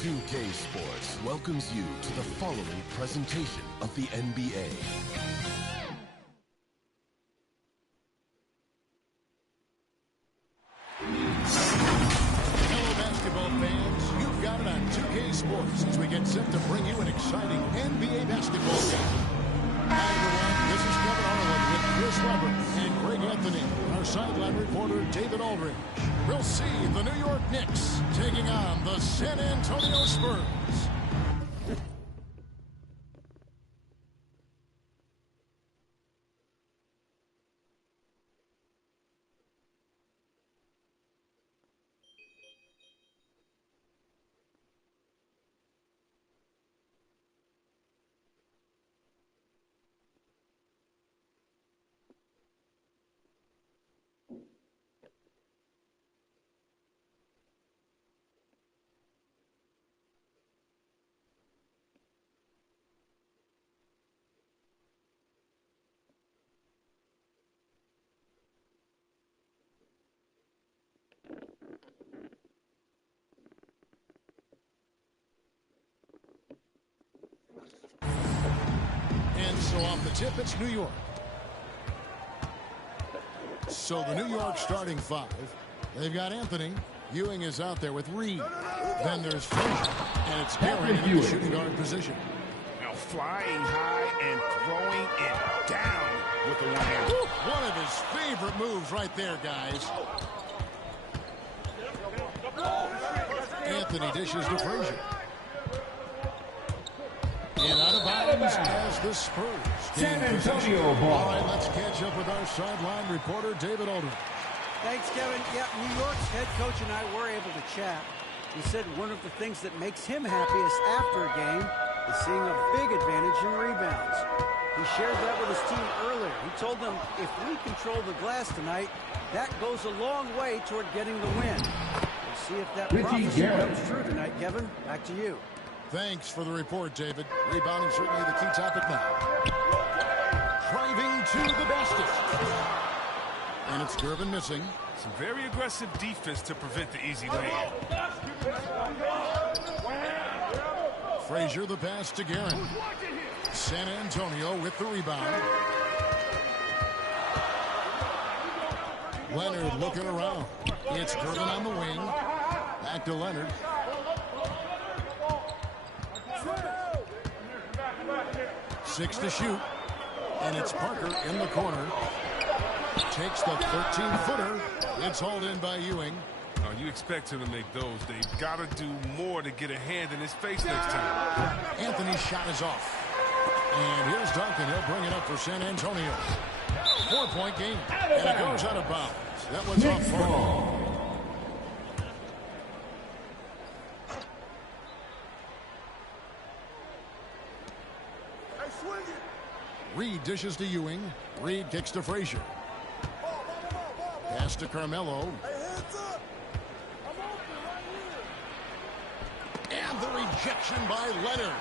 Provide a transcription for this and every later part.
2K Sports welcomes you to the following presentation of the NBA. Hello, basketball fans. You've got it on 2K Sports as we get set to bring you an exciting NBA basketball game. Hi, everyone. This is Kevin Arlen with Chris Webber and Greg Anthony and our sideline reporter, David Aldridge. We'll see the New York Knicks taking on the San Antonio Spurs. And so off the tip, it's New York. So the New York starting five. They've got Anthony. Ewing is out there with Reed. Then there's Frazier. And it's Garrett in the shooting guard position. Now flying high and throwing it down with the one hand. One of his favorite moves right there, guys. Anthony dishes to Frazier. And out of bounds as the Spurs. San Antonio ball. All right, let's catch up with our sideline reporter, David Aldridge. Thanks, Kevin. Yeah, New York's head coach and I were able to chat. He said one of the things that makes him happiest after a game is seeing a big advantage in rebounds. He shared that with his team earlier. He told them, if we control the glass tonight, that goes a long way toward getting the win. We'll see if that prophecy comes true tonight, Kevin. Back to you. Thanks for the report, David. Rebounding certainly the key topic now. Driving to the basket. And it's Gervin missing. Some very aggressive defense to prevent the easy layup. Frazier the pass to Garrett. San Antonio with the rebound. Leonard looking around. It's Gervin on the wing. Back to Leonard. Six to shoot. And it's Parker in the corner. Takes the 13-footer. It's hauled in by Ewing. You expect him to make those. They've got to do more to get a hand in his face next time. Anthony's shot is off. And here's Duncan. He'll bring it up for San Antonio. 4-point game. And it goes out of bounds. That was off Parker. Reed dishes to Ewing. Reed kicks to Frazier. Pass to Carmelo. And the rejection by Leonard.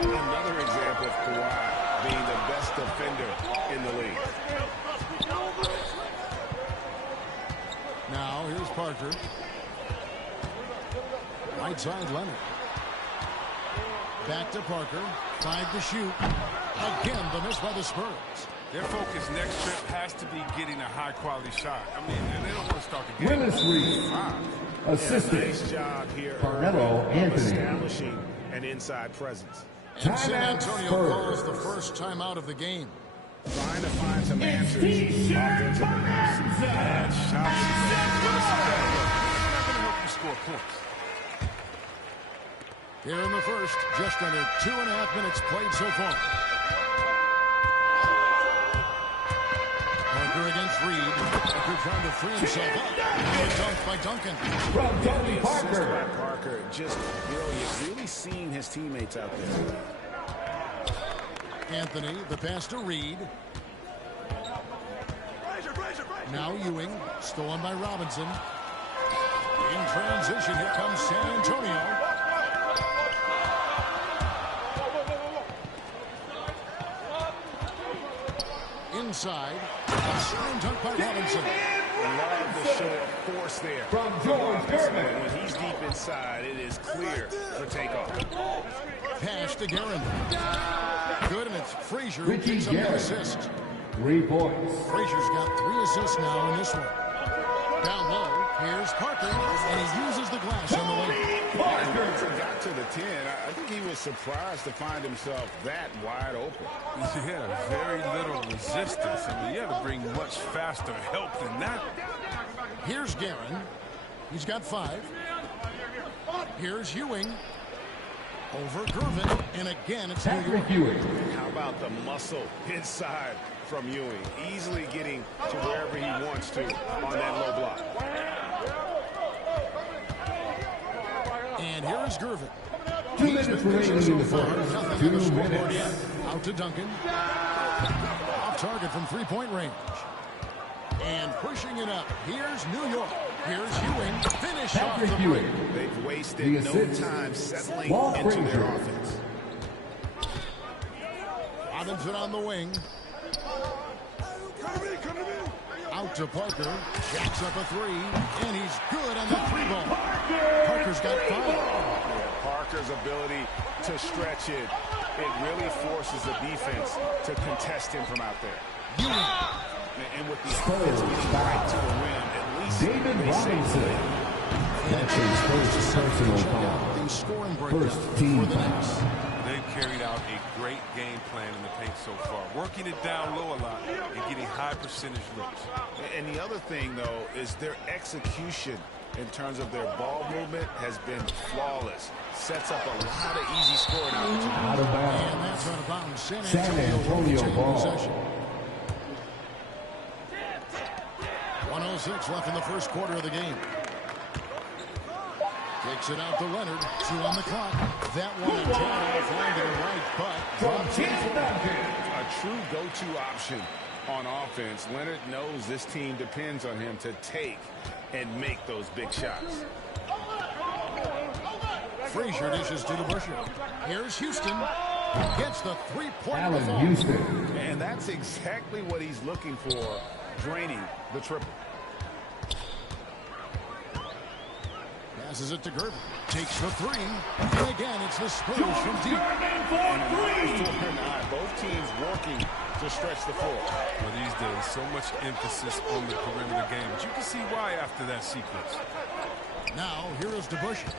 Another example of Kawhi being the best defender in the league. Now here's Parker. Right side Leonard. Back to Parker. 5 to shoot. Again, the miss by the Spurs. Their focus next trip has to be getting a high-quality shot. I mean, they don't want to start the game. Willis Reed, assistant. Nice job here. Carmelo Anthony. Establishing an inside presence. And San Antonio calls the first time out of the game. Trying to find some answers. That shot is not going to help you score points. Here in the first, just under 2.5 minutes played so far. Parker against Reed. Parker trying to free himself up. And a dunk by Duncan. From Tony Parker. Parker just brilliant. Really seeing his teammates out there. Anthony, the pass to Reed. Now Ewing, stolen by Robinson. In transition, here comes San Antonio. Inside, a slam dunk by Robinson. love the show of force there. From George Gervin. When he's deep inside, it is clear for takeoff. Pass to Guerin. Good, and it's Frazier who Richie picks up the Guerin. assist. 3 points. Frazier's got 3 assists now in this one. Down low, here's Parker, and he uses the glass on the lane. Once he got to the 10, I think he was surprised to find himself that wide open. Yeah, very little resistance. I mean, you had to bring much faster help than that. Here's Guerin. He's got 5. Here's Ewing. Over Gervin, and again it's New York. Patrick Ewing. How about the muscle inside from Ewing? Easily getting to wherever he wants to on that low block. And here's Gervin. 2 minutes remaining in the first. 2 minutes. Out to Duncan. Off target from three-point range. And pushing it up. Here's New York. Here's Ewing. Finish off the Patrick break. Ewing. They've wasted The no assist. time settling Ball into Frazier. their offense. Robinson on the wing. Out to Parker. Jacks up a 3. And he's good on the 3-ball. Parker's got 5. Yeah, Parker's ability to stretch it, it really forces the defense to contest him from out there. Ewing. And with the offense getting right to the rim, at least David they say Robinson. That's his first personal foul. The scoring breakdown First team for the Knicks. foul. They've carried out a great game plan in the paint so far, working it down low a lot and getting high percentage looks. And the other thing, though, is their execution in terms of their ball movement has been flawless. Sets up a lot of easy scoring opportunities. Out of And bounds. that's out of bounds. San San Antonio Antonio taking ball. possession. 1:06 left in the first quarter of the game. Kicks it out to Leonard. 2 on the clock. That one a drawn off line to the right, but drops it. A true go-to option on offense. Leonard knows this team depends on him to take and make those big shots. Frazier dishes to DeBusschere. Here's Houston. Gets the 3-point Allen ball. Houston. And that's exactly what he's looking for, draining the triple. Passes it to Gervin. Takes the 3. And again, it's the Spurs from deep. Both teams working to stretch the floor. Well, these days, so much emphasis on the perimeter game, but you can see why after that sequence. Now, here is DeBusschere.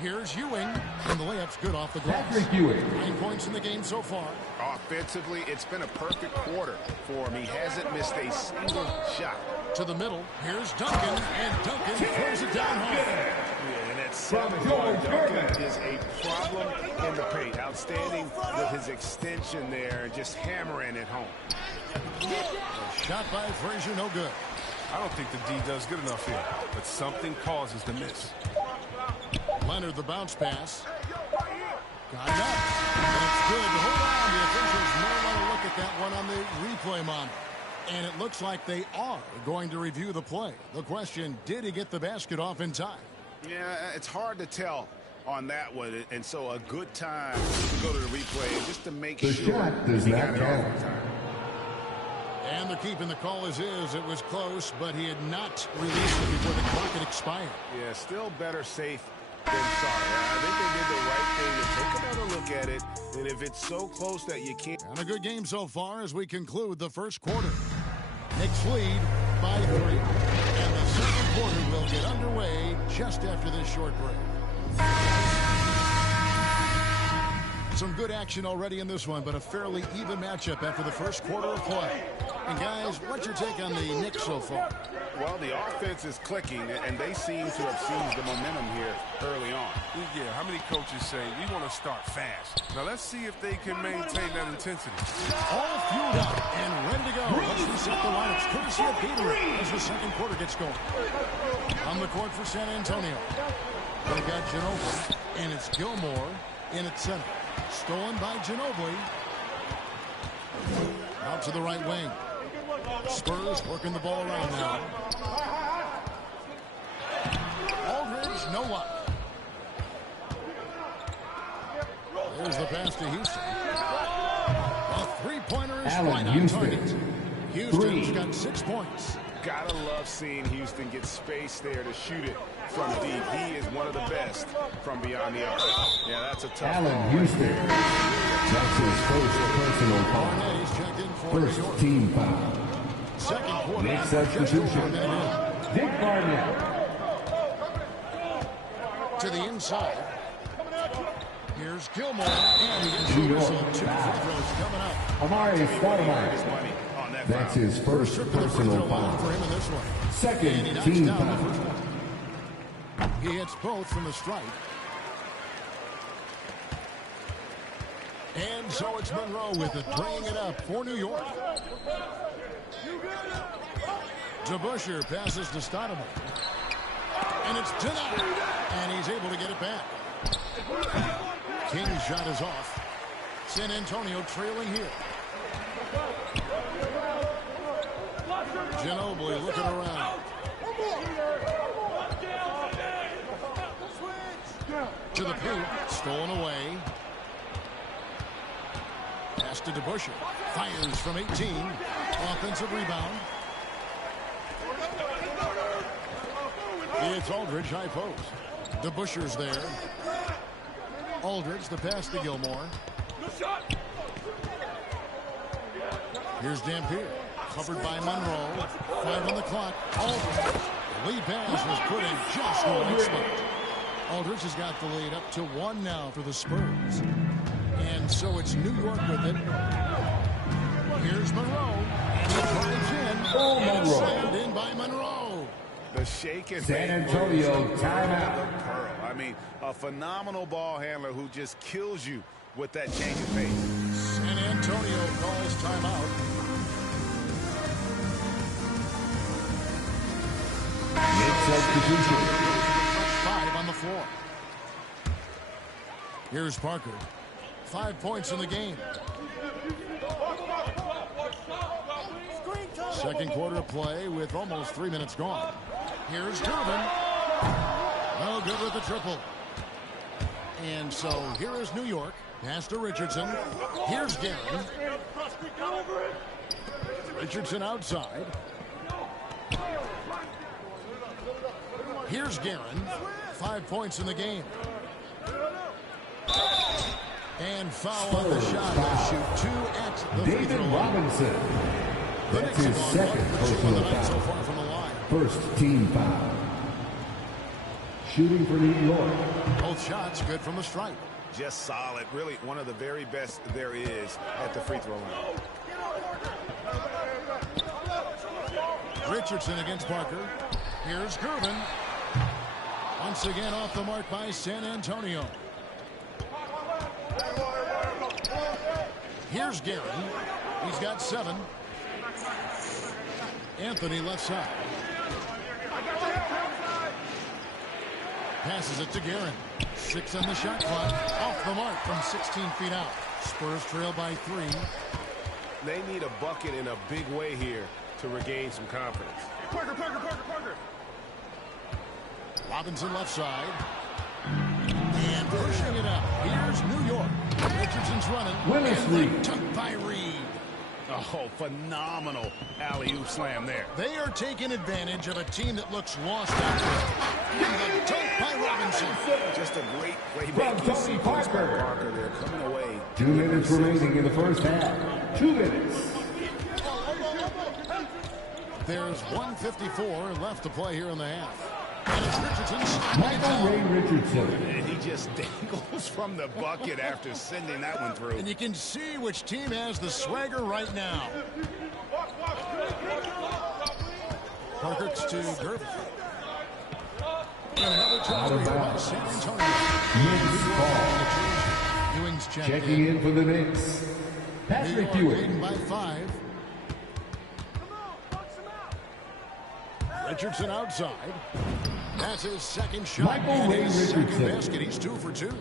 Here's Ewing. And the layup's good off the glass. Patrick Ewing. 9 points in the game so far. Offensively, it's been a perfect quarter for him. He hasn't missed a single shot. To the middle. Here's Duncan. And Duncan throws it down home. Yeah, and at 7 George Duncan Gervin. is a problem in the paint. Outstanding with his extension there, just hammering it home. Shot by Frazier, no good. I don't think the D does good enough here, but something causes the miss. Leonard, the bounce pass. Got it up. And it's good. Hold on. The officials may want to look at that one on the replay monitor. And it looks like they are going to review the play. The question, did he get the basket off in time? Yeah, it's hard to tell on that one, and so a good time to go to the replay just to make The sure shot does he not got it off count. on time. And they're keeping the call as is. It was close, but he had not released it before the clock had expired. Yeah, still better safe than sorry. I think they did the right thing to take another look at it, and if it's so close that you can't. And a good game so far as we conclude the first quarter. Knicks lead by 3. And the second quarter will get underway just after this short break. Some good action already in this one, but a fairly even matchup after the first quarter of play. And guys, what's your take on the Knicks so far? Well, the offense is clicking, and they seem to have seized the momentum here early on. Yeah, how many coaches say, we want to start fast? Now, let's see if they can maintain that intensity. All fueled up and ready to go. Let's reset the lineups courtesy of Gatorade as the second quarter gets going. On the court for San Antonio. They've got Ginobili, and it's Gilmore in at center. Stolen by Ginobili. Out to the right wing. Spurs working the ball around now. Aldridge, no luck. There's the pass to Houston. A three-pointer is Allen right on Houston. target. Houston's 3. got 6 points. Gotta love seeing Houston get space there to shoot it from deep. He is one of the best from beyond the arc. Yeah, that's a tough Allen Houston. That's his first personal foul. First team foul. Second quarter. Next substitution. Dick Barnett. To the inside. Here's Gilmore. And he gets New two York free throws coming up. Amari Stoudemire. That's his first personal foul. For him in this one. Second team foul. He hits both from the stripe. And so it's Monroe with it, bringing it up for New York. DeBusschere passes to Stoudemire. And it's denied. And he's able to get it back. King's shot is off. San Antonio trailing here. Ginobili looking around. To the paint, stolen away. Pass to DeBusschere. Fires from 18. Offensive rebound. It's Aldridge, high post. DeBusschere's there. Aldridge, the pass to Gilmore. Here's Dampier. Covered by Monroe. 5 on the clock. Aldridge. The lead pass was put in just the right spot. Aldridge has got the lead up to 1 now for the Spurs. And so it's New York with it. Here's Monroe. And he drives in. And it's slammed in by Monroe. The shake and San Antonio timeout. I mean, a phenomenal ball handler who just kills you with that change of pace. San Antonio calls timeout. Next substitution. 5 on the floor. Here's Parker. 5 points in the game. Second quarter of play with almost 3 minutes gone. Here's Durbin. No good with the triple. And so here is New York. Pass to Richardson. Here's Guerin. Richardson outside. Here's Guerin. 5 points in the game. And foul on the shot. They'll shoot 2 at the free throw line. Robinson. That's his second personal so foul. far from the line. First team foul. Shooting for New York. Both shots good from the stripe. Just solid. Really one of the very best there is at the free throw line. Richardson against Parker. Here's Gervin. Once again off the mark by San Antonio. Here's Guerin. He's got 7. Anthony left side. Passes it to Guerin. 6 on the shot clock. Off the mark from 16 feet out. Spurs trail by 3. They need a bucket in a big way here to regain some confidence. Parker. Robinson left side. And pushing it up. Here's New York. Richardson's running. Willis and Reed. tucked by Reed. Oh, phenomenal alley-oop slam there. They are taking advantage of a team that looks lost out there. And the dunk by Robinson. Just a great From playmaking Tony sequence by Parker. Parker. They're coming away. 2 minutes remaining in the first half. 2 minutes. There's 1:54 left to play here in the half. And it's Richardson. Michael Ray Richardson. And he just dangles from the bucket after sending that one through. And you can see which team has the swagger right now. Parker to Gervin. Another turnover by San Antonio. Knicks ball. Ewing's Checking in for the Knicks. Patrick Ewing. leading by 5. Richardson outside. That's his second shot. Michael and Ray his second Richardson. basket. He's 2 for 2. He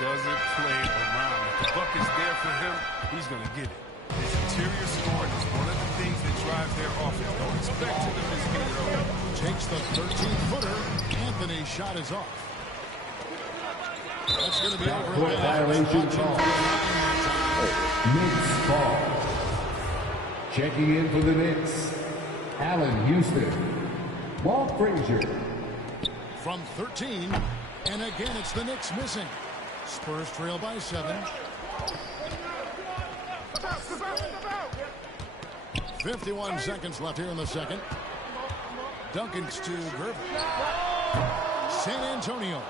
doesn't play around. If the bucket's there for him, he's going to get it. His interior scoring is one of the things that drives their offense. Don't expect him to miss it early. Takes the 13-footer. Anthony's shot is off. That's going to be over. Court violation call. Knicks ball. Checking in for the Knicks. Allen Houston. Walt Frazier. From 13, and again it's the Knicks missing. Spurs trail by 7. 51 seconds left here in the second. Duncan's to Gervin. San Antonio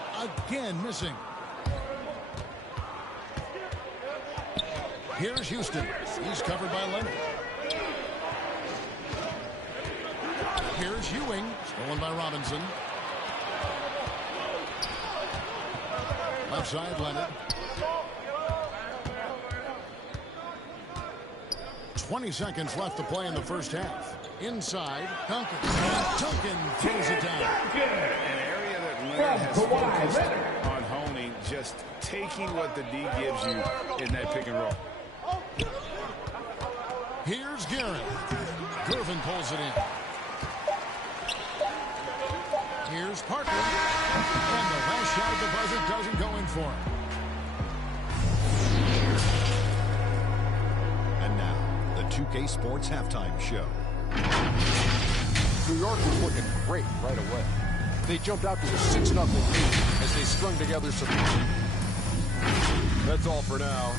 again missing. Here's Houston. He's covered by Leonard. Here's Ewing. Stolen by Robinson. Left side, Leonard. 20 seconds left to play in the first half. Inside, Duncan. Duncan throws it down. An area that Leonard has focused on honing, just taking what the D gives you in that pick and roll. Here's Garrett. Gervin pulls it in. Here's Parker. And the last shot at the buzzer doesn't go in for him. And now, the 2K Sports Halftime Show. New York was looking great right away. They jumped out to a 6-0 lead as they strung together some... That's all for now.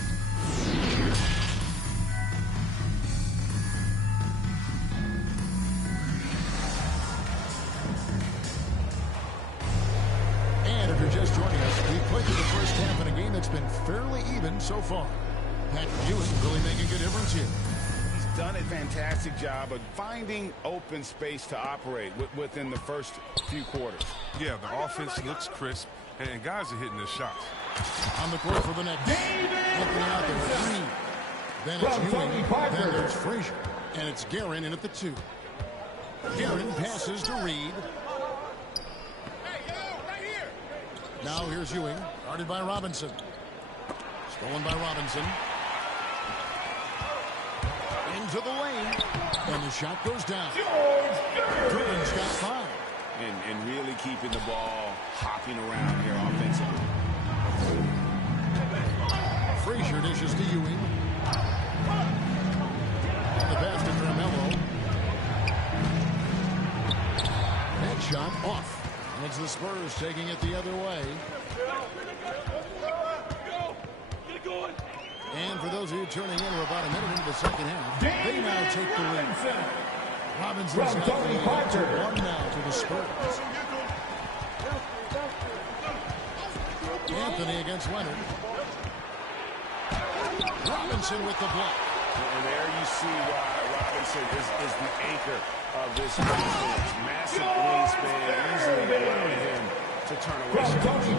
And if you're just joining us, we played through the first half in a game that's been fairly even so far. Patrick Ewing really making a difference here. He's done a fantastic job of finding open space to operate within the first few quarters. Yeah, the offense looks crisp, and guys are hitting their shots. On the court for the Nets. Looking out there with Green. Then it's Ewing. Then there's Frazier. And it's Guerin in at the 2. Guerin passes to Reed. Now here's Ewing. Guarded by Robinson. Stolen by Robinson. Into the lane. And the shot goes down. Gervin's got 5. And really keeping the ball hopping around here offensively. Frazier dishes to Ewing. And the pass to Carmelo. That shot off. And it's the Spurs taking it the other way. And for those of you tuning in, we're about a minute into the second half. They now take the lead. Robinson's got the lead up to 1 now to the Spurs. Anthony against Leonard. Robinson with the block. And there you see why Robinson is the anchor of this defense. Massive wingspan, easily allowing him to turn away shots. And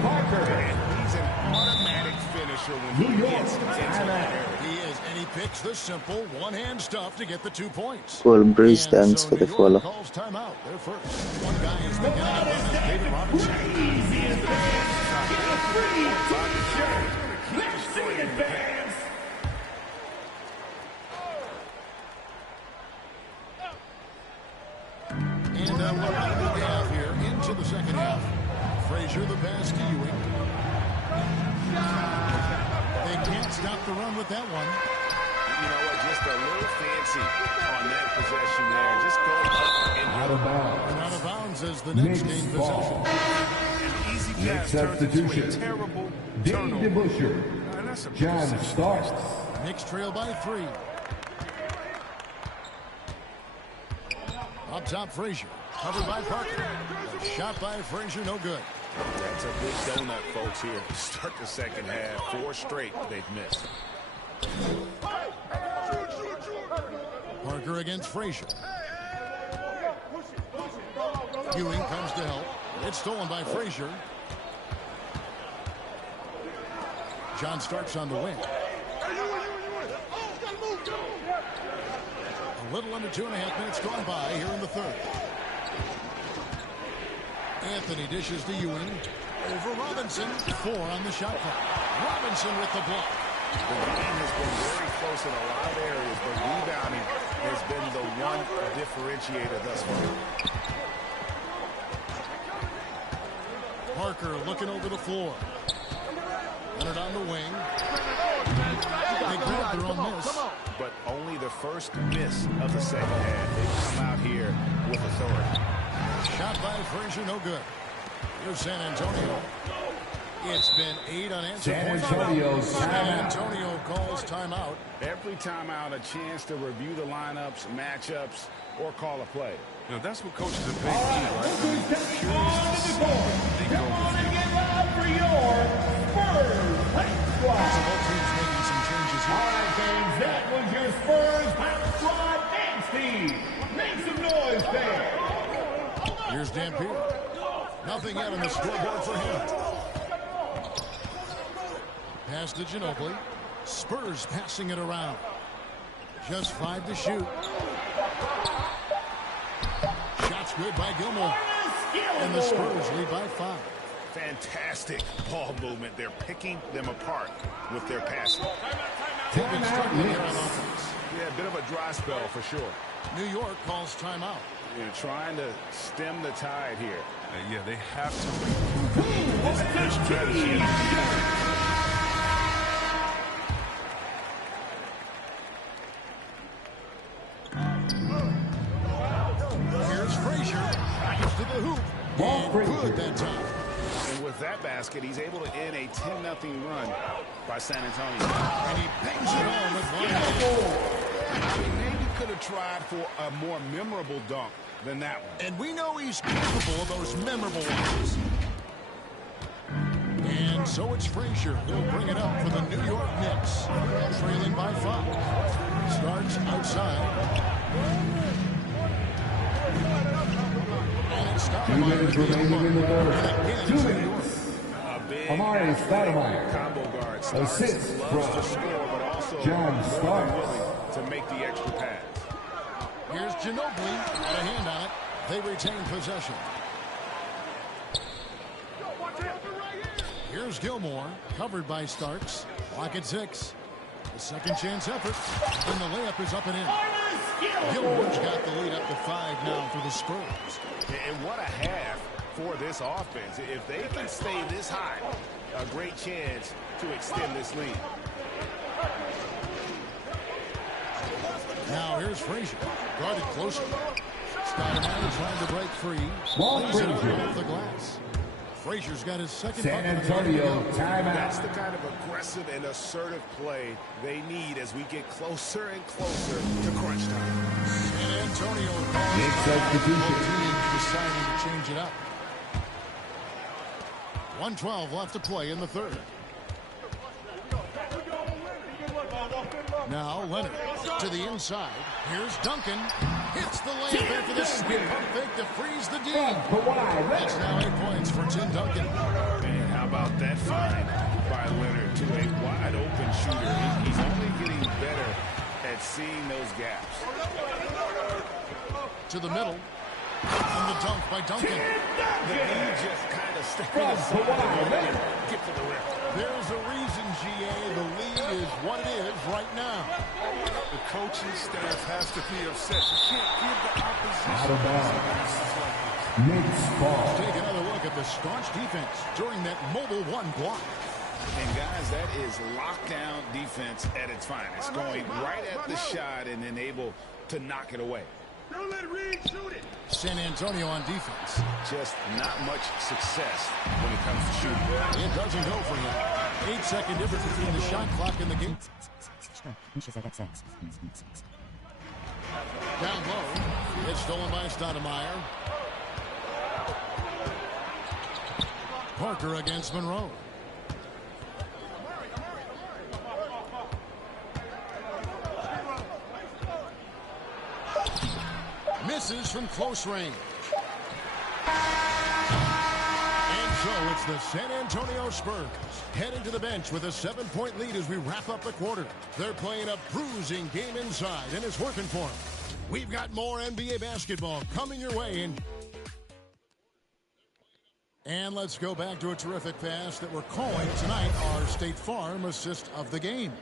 he's an automatic finisher when he gets into that area. He is, and he picks the simple one-hand stuff to get the 2 points. Full breeze stands for the follow. Calls timeout. They're first. One guy is the guy, David Robinson. And we're right into the half here, into the second half. Frazier the pass to Ewing. They can't stop the run with that one. You know what? Just a little fancy on that possession there. Just go up and Out of bounds. And out of bounds as the Knicks gain possession. An easy Knicks pass turns into a substitution. terrible Dave turnover. DeBusschere. And that's a big John decision. Starks. Knicks trail by 3. Up top, Frazier. Covered by Parker. A shot by Frazier, no good. That's a big donut, folks, here. Start the second half. 4 straight they've missed. Parker against Frazier. Ewing comes to help. It's stolen by Frazier. John Starks on the wing. A little under 2.5 minutes gone by here in the third. Anthony dishes to Ewing. Over Robinson. 4 on the shot clock. Robinson with the block. The game has been very close in a lot of areas, but rebounding has been the one differentiator thus far. Parker looking over the floor. Leonard on the wing. They grab their own miss. But only the first first miss of the second half. They've come out here with authority. Shot by Frazier, no good. Here's San Antonio. It's been 8 unanswered points. San Antonio calls timeout. Every timeout, a chance to review the lineups, matchups, or call a play. You know, that's what coaches are paid to do, right? I mean, curious to see what they go with. Get loud for your Spurs Hype Squad. So both teams making some changes here. All right, fans, that was your Spurs Hype Squad dance team. Make some noise, fans. Here's Dampier. Nothing yet on the scoreboard for him. Pass to Ginobili. Spurs passing it around. Just 5 to shoot. Shots good by Gilmore. And the Spurs lead by 5. Fantastic ball movement. They're picking them apart with their passing. They've been struggling here on offense. Yeah, a bit of a dry spell for sure. New York calls timeout. You're trying to stem the tide here. Yeah, they have to this is their strategy. Here's Frazier. Gets to the hoop. And good that time. And with that basket, he's able to end a 10-0 run by San Antonio. And he bangs it home with one hand. I mean, maybe could have tried for a more memorable dunk than that one. And we know he's capable of those memorable ones. And so it's Frazier who'll bring it up for the New York Knicks. Trailing by 5. Starts outside. And it's 2 minutes remaining in the third. 2 minutes. Amari Stoudemire. Combo guard. Assist Loves to score, but also John Starks. willing to make the extra pass. Here's Ginobili. Got a hand on it. They retain possession. Here's Gilmore. Covered by Starks. Clock at 6. A second chance effort. And the layup is up and in. Gilmore's got the lead up to 5 now for the Spurs. And what a half for this offense. If they can stay this high, a great chance to extend this lead. Now here's Frazier. Guarded closer. Stoudemire trying to break free. Ball Lays it Frazier. off the glass. Frazier's got his second San bucket. Antonio That's timeout. the kind of aggressive and assertive play they need as we get closer and closer to crunch time. San Antonio Knicks calls substitution. both teams deciding to change it up. 1:12 left to play in the third. Now Leonard to the inside. Here's Duncan. Hits the layup after the spin pump fake to freeze the D. That's now 8 points for Tim Duncan. And how about that find by Leonard to a wide open shooter? He's only getting better at seeing those gaps. To the middle. And the dunk by Duncan. The lead just kind of stepping aside and get to the rim. There's a reason, GA. The lead is what it is right now. The coaching staff has to be upset. You can't give the opposition Out of bounds. passes like this. Knicks ball. Take another look at the staunch defense during that mobile 1 block. And guys, that is lockdown defense at its finest. Going right at the shot and then able to knock it away. Don't let Reed shoot it. San Antonio on defense. Just not much success when it comes to shooting. It doesn't go for him. 8-second difference between the shot clock and the game. Down low. It's stolen by Stoudemire. Parker against Monroe. Misses from close range. And so it's the San Antonio Spurs heading to the bench with a 7-point lead as we wrap up the quarter. They're playing a bruising game inside, and it's working for them. We've got more NBA basketball coming your way. And let's go back to a terrific pass that we're calling tonight our State Farm assist of the game.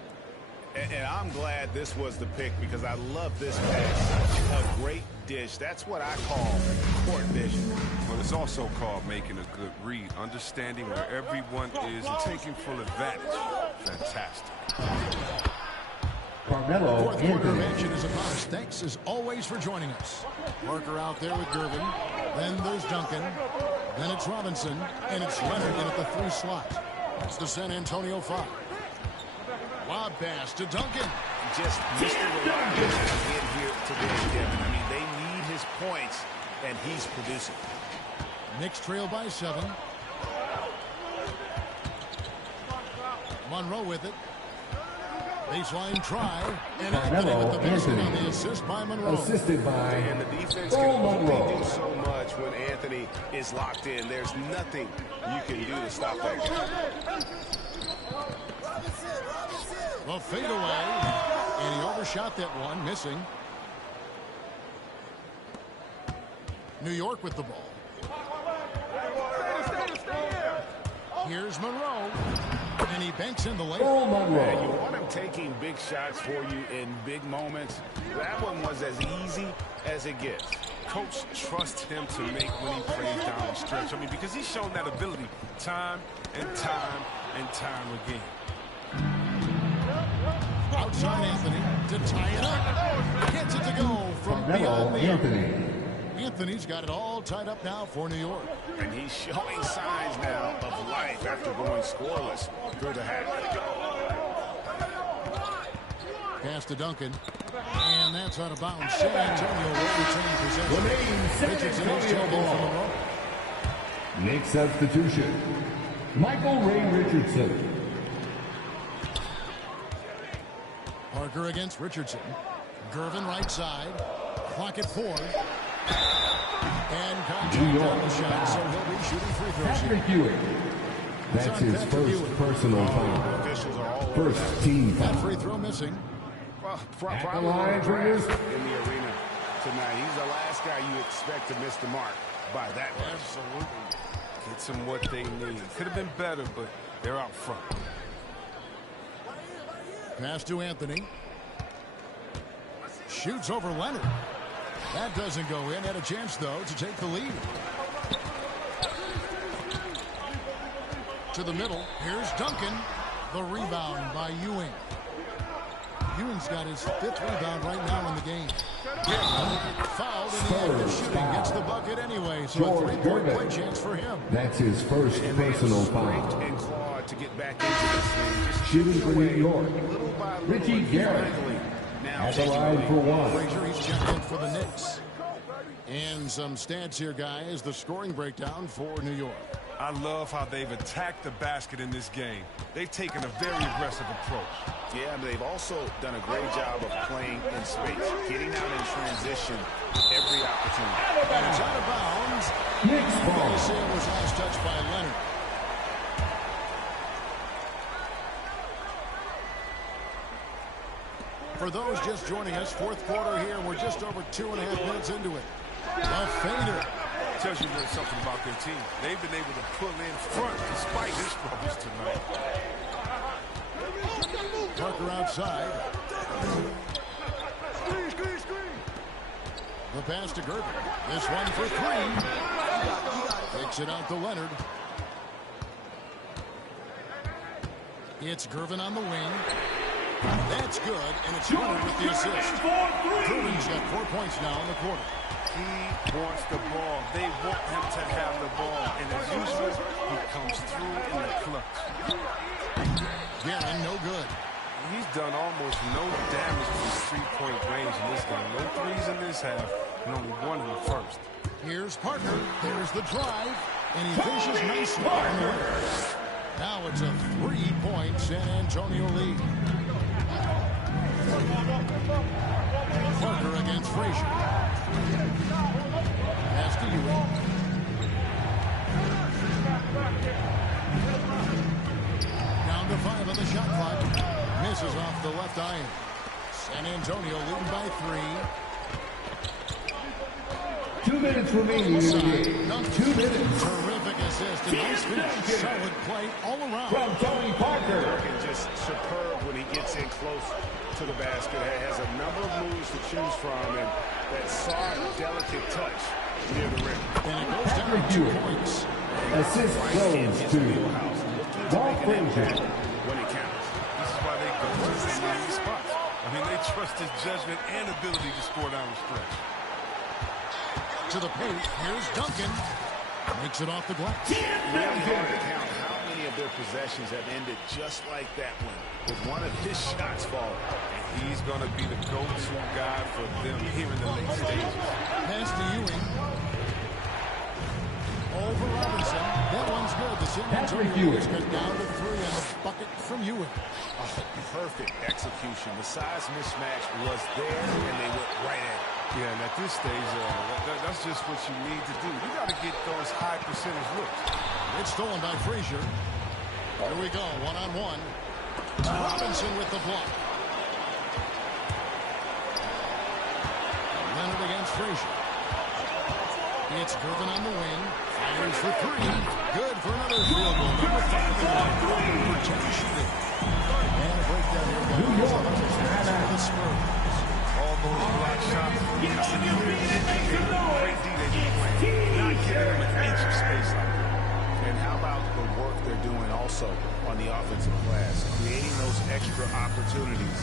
And I'm glad this was the pick because I love this pass. A great dish. That's what I call court vision. But it's also called making a good read, understanding where everyone is and taking full advantage. Fantastic. Fourth quarter of action is upon us. Thanks as always for joining us. Parker out there with Gervin. Then there's Duncan. Then it's Robinson. And it's Leonard in at the 3 slot. It's the San Antonio 5. Lob pass to Duncan. Just Mr. Reliable in here today, Kevin. I mean, they need his points, and he's producing. Knicks trail by 7. Monroe with it. Baseline try. And Anthony with the basket on the assist by Monroe. Assisted by And the defense can only do so much when Anthony is locked in. There's nothing you can do to stop that guy. The fadeaway. And he overshot that one, missing. New York with the ball. Here's Monroe. And he banks in the layup. And you want him taking big shots for you in big moments. That one was as easy as it gets. Coach trusts him to make when he plays down the stretch. I mean, because he's shown that ability time and time and time again. Outside Anthony to tie it up. Gets it to go from beyond the arc. Anthony's got it all tied up now for New York. And he's showing signs now of life after going scoreless through the half. Pass to Duncan. And that's out of bounds. San Antonio will retain possession. Richardson is checking for Monroe. Knicks substitution. Michael Ray Richardson. Parker against Richardson. Gervin right side. Clock at 4. And contact on the shot, so he'll be shooting free throws here. That's his first personal foul. First team foul. That free throw missing. Well, probably in the arena tonight. He's the last guy you expect to miss the mark by that much. Absolutely. Gets them what they need. Could have been better, but they're out front. Pass to Anthony. Shoots over Leonard. That doesn't go in. Had a chance, though, to take the lead. To the middle. Here's Duncan. The rebound by Ewing. Ewing's got his 5th rebound right now in the game. Fouled in the act of shooting. Gets the bucket anyway. So a 3-point play chance for him. That's his first personal foul. And clawed to get back into this thing. Just Shooting for New York. little by little. Richie Garrett. At the line for 1. Frazier, he's checked in for the Knicks. And some stats here, guys. The scoring breakdown for New York. I love how they've attacked the basket in this game. They've taken a very aggressive approach. Yeah, but they've also done a great job of playing in space, getting out in transition every opportunity. And it's out of bounds. Knicks ball. The was last touched by Leonard. For those just joining us, 4th quarter here. We're just over 2.5 minutes into it. A fader. Tells you there's something about their team. They've been able to pull in front despite his struggles tonight. Parker outside. The pass to Gervin. This one for 3. Takes it out to Leonard. It's Gervin on the wing. That's good, and it's Leonard with the assist. Gervin's got 4 points now in the quarter. He wants the ball. They want him to have the ball. And as usual, he comes through in the clutch. Guerin, no good. He's done almost no damage from 3-point range in this game. No threes in this half, and only 1 in the first. Here's Parker. There's the drive, and he finishes nicely on the way. Now it's a 3-point San Antonio lead. Parker against Frazier. Pass to Ewing. Down to 5 on the shot clock. Misses off the left iron. San Antonio leading by 3. 2 minutes remaining in the game. 2 minutes. Terrific assist and nice finish. Solid play all around. From Tony Parker. And just superb when he gets in close to the basket. Has a number of moves to choose from, and that soft, delicate touch near the rim. And it goes down to 2 points. Assist goes to Walt Frazier. When it counts. This is why they go to these spots. I mean, they trust his judgment and ability to score down the stretch. To the paint, here's Duncan. Makes it off the glass. Really hard to count how many of their possessions have ended just like that one, with one of his shots falling. And he's going to be the go-to guy for them here in the late stages. Pass to Ewing. Over Robinson. That one's good. The San Antonio has cut down to 3 and a bucket from Ewing. Oh, perfect execution. The size mismatch was there, and they went right at it. Yeah, and at this stage, that's just what you need to do. You got to get those high percentage looks. It's stolen by Frazier. Here we go, one-on-one. Robinson with the block. Leonard against Frazier. It's Gervin on the wing. Fires for 3. Good for another field goal. Number 5 in line. For shooting. And a breakdown here. New York. The Spurs. All those block shots. Great D they do playing. Not giving them an inch of space out there. And how about the work they're doing also on the offensive glass? Creating those extra opportunities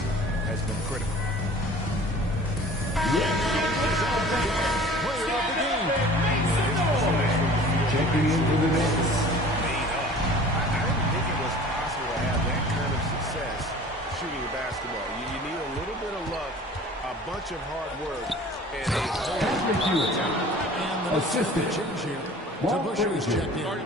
has been critical. Player of the game. Checking into the Knicks. Made up. I didn't think it was possible to have that kind of success shooting a basketball. You need a little bit of luck, a bunch of hard work, and a whole lot of talent. And the assistant change here. To Busher is checked in.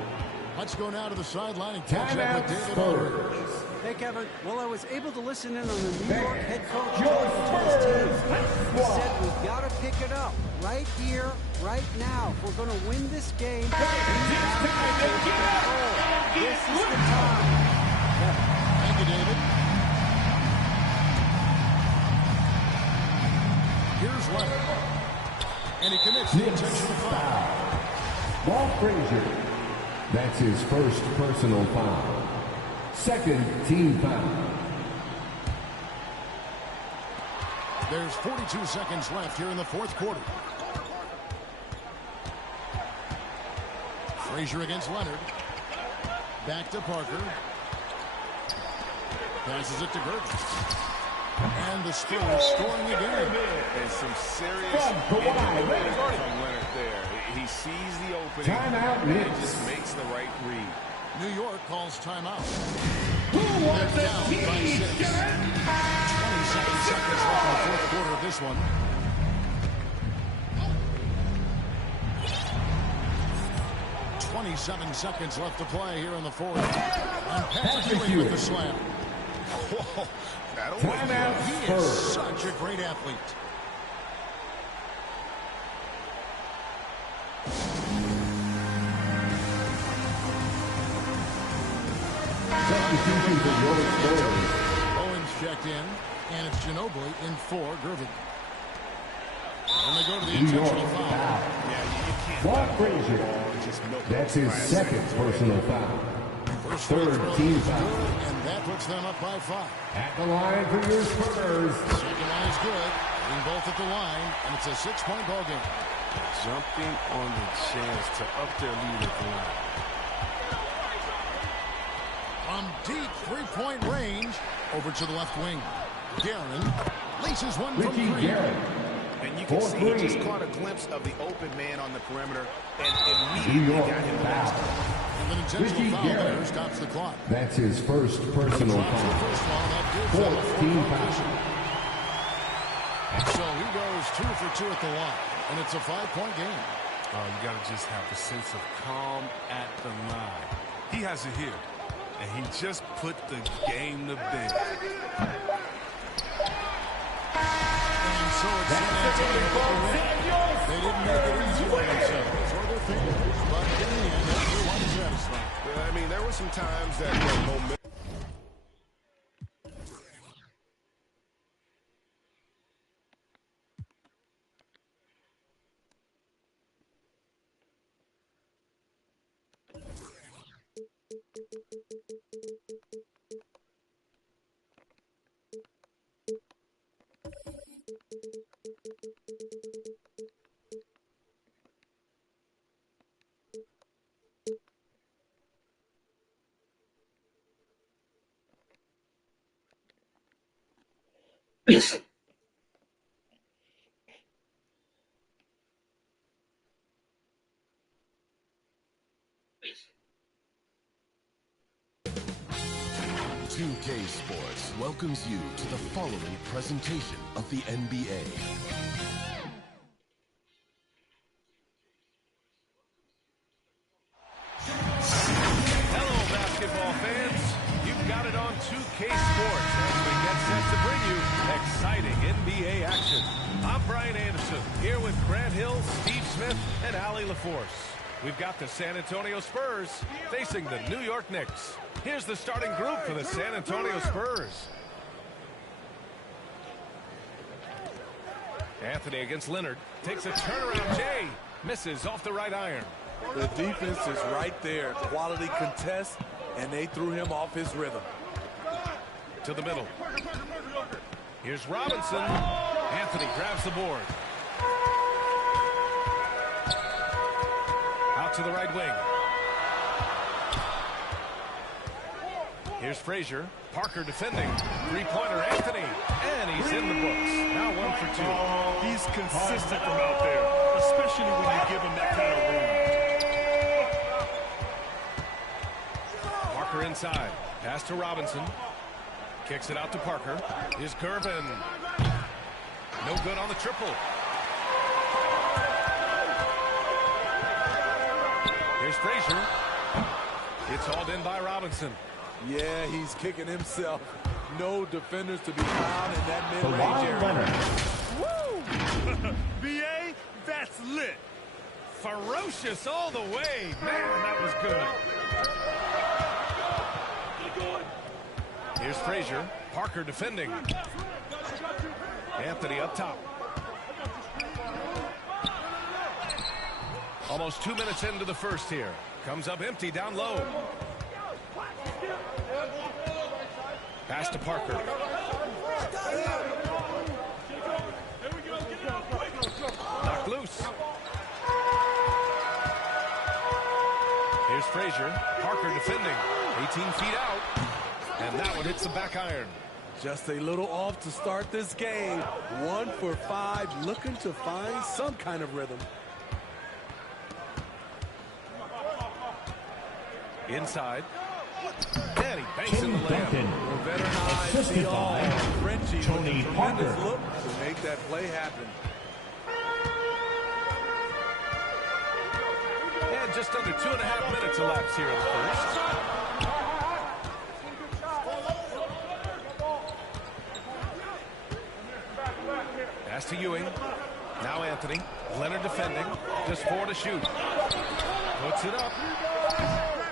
Let's go now to the sideline and catch up with David Aldridge. Hey, Kevin. Well, I was able to listen in on the New York head coach talking to his team. He said we've got to pick it up right here, right now. If we're going to win this game, we have to take control. This is the time. Thank you, David. Here's Leonard. And he commits the intentional foul. Ball Frazier. That's his first personal foul. Second team foul. There's 42 seconds left here in the fourth quarter. Frazier against Leonard. Back to Parker. Passes it to Gervin. And the Spurs scoring again. And some serious ingenuity from Leonard there. He sees the opening and just makes the right read. New York calls timeout. They're down by 6. 27 seconds left in the fourth quarter of this one. "27 seconds left to play here in the fourth. And Patrick Ewing with the slam. Whoa, that'll He is such a great athlete. Substitution for your Spurs. Owens checked in, and it's Ginobili in for Gervin. And they go to the intentional foul. Yeah, you can't. Ball Frazier. That's his second personal foul. Third team foul. And that puts them up by 5. At the line for your Spurs. Second line is good. Being both at the line, and it's a 6-point ball game. Jumping on the chance to up their lead at the line. From deep three-point range, over to the left wing. Guerin laces one from 3. And you can see he just caught a glimpse of the open man on the perimeter and immediately got him back. And an intentional foul there stops the clock. That's his first personal foul. Fourth team foul. So he goes 2 for 2 at the line, and it's a 5-point game. You got to just have a sense of calm at the line. He has it here, and he just put the game to bed. And so it's San Antonio. They didn't make it easy on themselves or their fans, but in the end, everyone's satisfied. I mean, there were some times that the momentum. 2K Sports welcomes you to the following presentation of the NBA. Hello, basketball fans. You've got it on 2K Sports as we get set to bring you exciting NBA action. I'm Brian Anderson, here with Grant Hill, Steve Smith, and Allie LaForce. We've got the San Antonio Spurs facing the New York Knicks. Here's the starting group for the San Antonio Spurs. Anthony against Leonard. Takes a turnaround Jay. Misses off the right iron. The defense is right there. Quality contest, and they threw him off his rhythm. To the middle. Here's Robinson. Anthony grabs the board. Out to the right wing. Here's Frazier. Parker defending. Three-pointer Anthony. And he's in the books. Now 1 for 2. He's consistent from out there, especially when you give him that kind of room. Parker inside. Pass to Robinson. Kicks it out to Parker. Here's Gervin. No good on the triple. Here's Frazier. It's hauled in by Robinson. Yeah, he's kicking himself. No defenders to be found in that mid-range area. Woo! B.A., that's lit. Ferocious all the way. Man, that was good. Here's Frazier. Parker defending. Anthony up top. Almost 2 minutes into the first here. Comes up empty down low. Pass to Parker. Knocked loose. Here's Frazier. Parker defending. 18 feet out. And that one hits the back iron. Just a little off to start this game. 1 for 5, looking to find some kind of rhythm. Inside. And he banks in the layup. Assisted by Frenchie Tony Parker. Look to make that play happen. And just under 2.5 minutes elapsed here in the first. Pass to Ewing. Now Anthony. Leonard defending. Just 4 to shoot. Puts it up.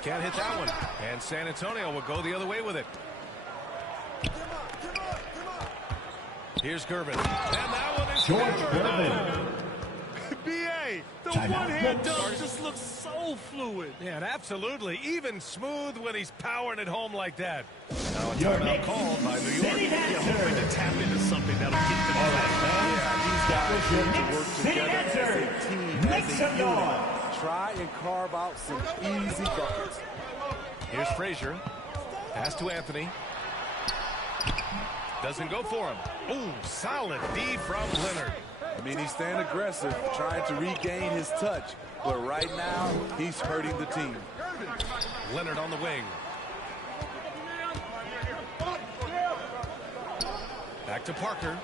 Can't hit that one. And San Antonio will go the other way with it. Here's Gervin. And that one is George Gervin. B.A., the one-hand dunk just looks so fluid. Yeah, and absolutely. Even smooth when he's powering it home like that. Now a timeout called by New York. Yeah, hoping to tap into something that'll get them back. Yeah, these guys need to work together as a team, as a unit. Try and carve out some easy buckets. Here's Frazier. Pass to Anthony. Doesn't go for him. Ooh, solid D from Leonard. I mean, he's staying aggressive, trying to regain his touch. But right now, he's hurting the team. Leonard on the wing. Back to Parker.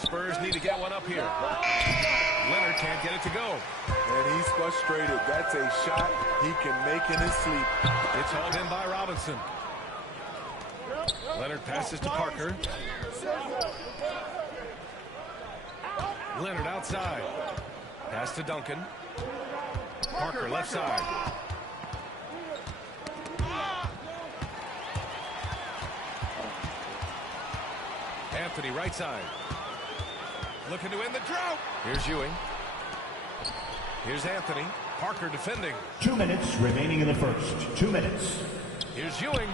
Spurs need to get one up here. Leonard can't get it to go. And he's frustrated. That's a shot he can make in his sleep. It's hauled in by Robinson. Leonard passes to Parker. Leonard outside. Pass to Duncan. Parker left side. Anthony right side. Looking to end the drought. Here's Ewing. Here's Anthony. Parker defending. 2 minutes remaining in the first. 2 minutes. Here's Ewing.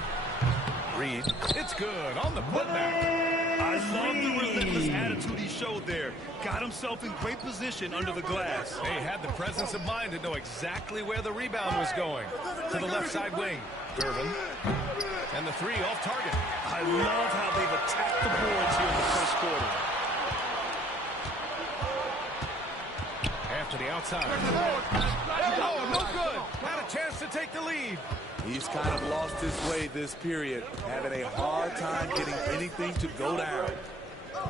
Reed. It's good on the putback. I love the relentless attitude he showed there. Got himself in great position under the glass. He had the presence of mind to know exactly where the rebound was going. To the left side wing. Gervin. And the three off target. I love how they've attacked the boards here in the first quarter. After the outside. Oh, no good. Had a chance to take the lead. He's kind of lost his way this period, having a hard time getting anything to go down.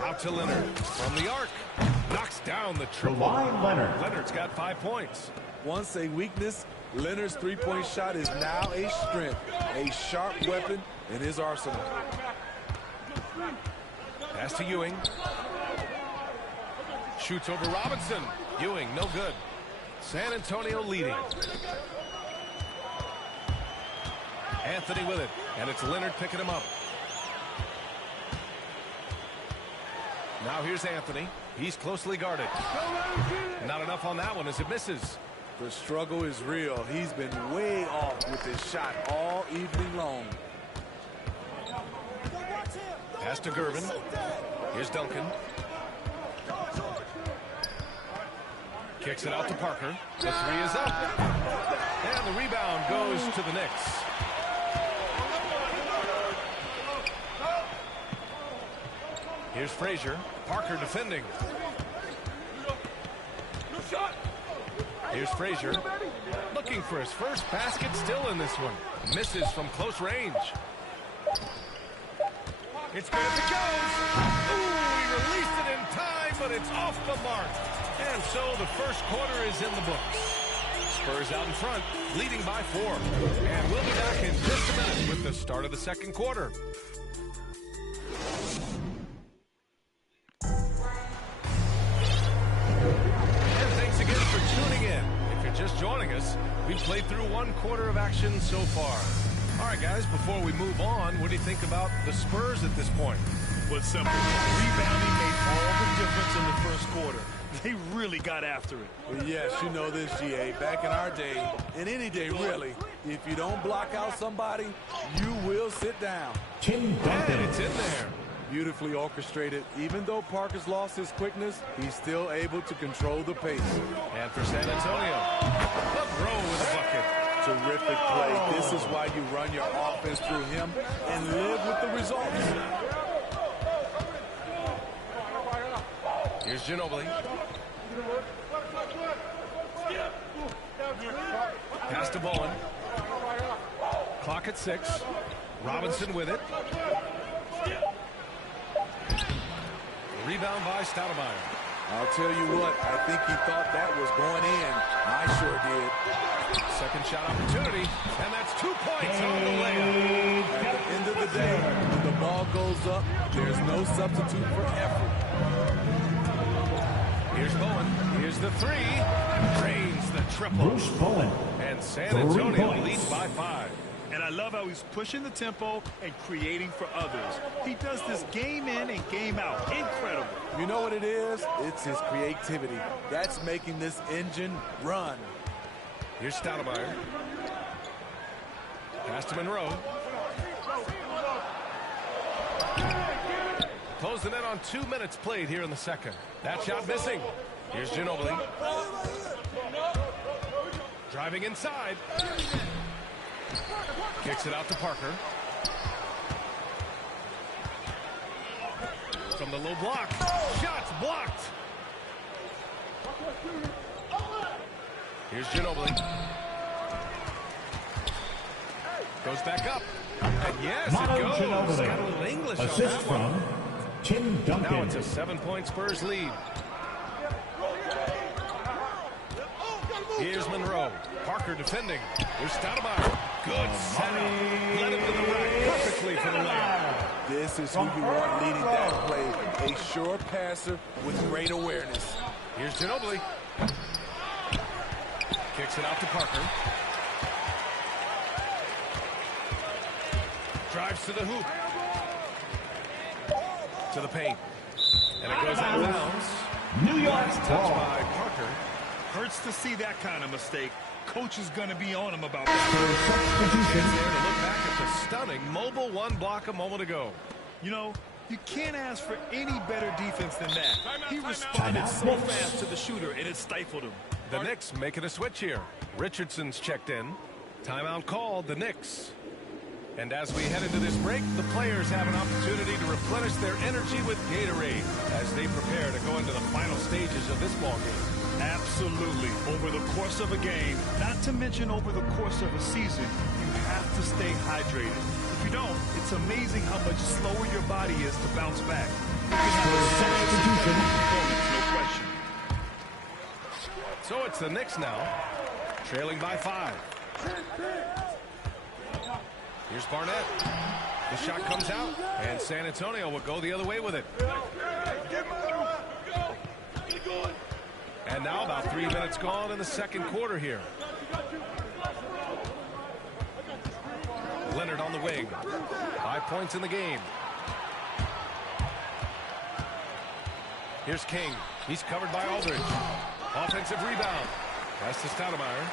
Out to Leonard from the arc. Knocks down the triple. Leonard's got 5 points. Once a weakness, Leonard's three-point shot is now a strength, a sharp weapon in his arsenal. Pass to Ewing. Shoots over Robinson. Ewing, no good. San Antonio leading. Anthony with it, and it's Leonard picking him up. Now here's Anthony. He's closely guarded. Not enough on that one as it misses. The struggle is real. He's been way off with his shot all evening long. Pass to Gervin. Here's Duncan. Kicks it out to Parker. The three is up. And the rebound goes to the Knicks. Here's Frazier. Parker defending. Here's Frazier. Looking for his first basket still in this one. Misses from close range. It's good as it goes. Ooh, he released it in time, but it's off the mark. And so the first quarter is in the books. Spurs out in front, leading by 4. And we'll be back in just a minute with the start of the second quarter. And thanks again for tuning in. If you're just joining us, we've played through 1 quarter of action so far. All right, guys, before we move on, what do you think about the Spurs at this point? Well, it's simple. Rebounding made all the difference in the first quarter. They really got after it. Yes, you know this, GA. Back in our day, and any day really, if you don't block out somebody, you will sit down. And it's in there. Beautifully orchestrated. Even though Parker's lost his quickness, he's still able to control the pace. And for San Antonio, Rowe with a bucket. Terrific play. This is why you run your offense through him and live with the results. Here's Ginobili. Pass to Bowen. Clock at 6. Robinson with it. Rebound by Stoudemire. I'll tell you what, I think he thought that was going in. I sure did. Second shot opportunity, and that's 2 points on the layup. At the end of the day, when the ball goes up, there's no substitute for effort. Here's Bowen. Here's the three. Drains the triple. Bruce Bowen. And San Antonio leads by 5. And I love how he's pushing the tempo and creating for others. He does this game in and game out. Incredible. You know what it is? It's his creativity. That's making this engine run. Here's Stoudemire. Pass to Monroe. Close the net on 2 minutes played here in the second. That shot missing. Here's Ginobili. Driving inside. Kicks it out to Parker. From the low block. Shots blocked. Here's Ginobili. Goes back up. And yes, it goes. Ginobili. Got a little English Assist on that one. from Tim Duncan. Now it's a 7-point Spurs lead. Here's Monroe. Parker defending. Here's Stoudemire. Good setup. Led him to the rack perfectly for the layup. This is who you want leading that play. A sure passer with great awareness. Here's Ginobili. Kicks it out to Parker. Drives to the hoop. To the paint. And it goes out of bounds. New York Touched ball. by Parker. Hurts to see that kind of mistake. Coach is going to be on him about For that. substitution. There to look back at the stunning mobile 1 block a moment ago. You know, you can't ask for any better defense than that. He responded Timeout, so Knicks. fast to the shooter, and it stifled him. The Knicks making a switch here. Richardson's checked in. Timeout called, the Knicks. And as we head into this break, the players have an opportunity to replenish their energy with Gatorade as they prepare to go into the final stages of this ball game. Absolutely. Over the course of a game, not to mention over the course of a season, you have to stay hydrated. If you don't, it's amazing how much slower your body is to bounce back. You can have a substitution performance, no question. So it's the Knicks now, trailing by 5. Here's Barnett. The shot comes out, and San Antonio will go the other way with it. And now about 3 minutes gone in the second quarter here. Leonard on the wing. 5 points in the game. Here's King. He's covered by Aldridge. Offensive rebound. Pass to Stoudemire.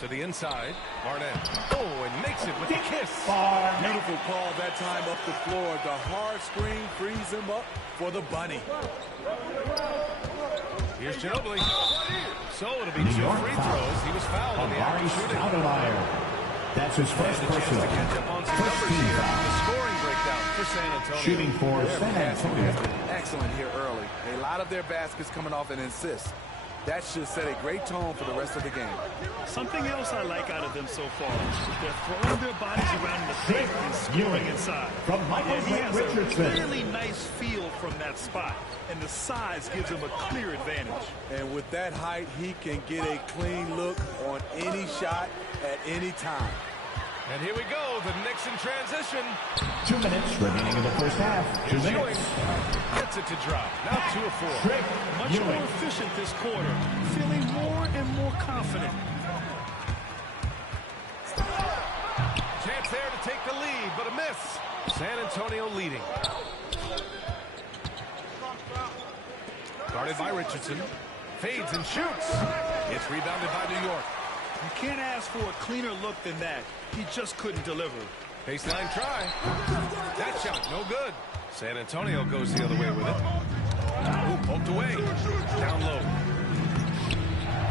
To the inside. Barnett. Oh, and makes it with a kiss. Beautiful call that time up the floor. The hard screen frees him up for the bunny. Here's Ginobili. So it'll be 2 free throws. He was fouled on the act of shooting. That's his first personal. First team foul. The scoring breakdown for San Antonio. Shooting for San Antonio. Excellent here early. A lot of their baskets coming off an assist. That should set a great tone for the rest of the game. Something else I like out of them so far. They're throwing their bodies around the paint and scoring inside. From Michael he has Richardson. a really nice feel from that spot, and the size gives him a clear advantage. And with that height, he can get a clean look on any shot at any time. And here we go, the Knicks in transition. 2 minutes remaining in the first half. 2 minutes. Gets it to drop. Now 2 of 4. Much more efficient this quarter. Feeling more and more confident. Chance there to take the lead, but a miss. San Antonio leading. Guarded by Richardson. Fades and shoots. It's rebounded by New York. You can't ask for a cleaner look than that. He just couldn't deliver. Baseline try. That shot, no good. San Antonio goes the other way with it. Ooh, poked away. Down low.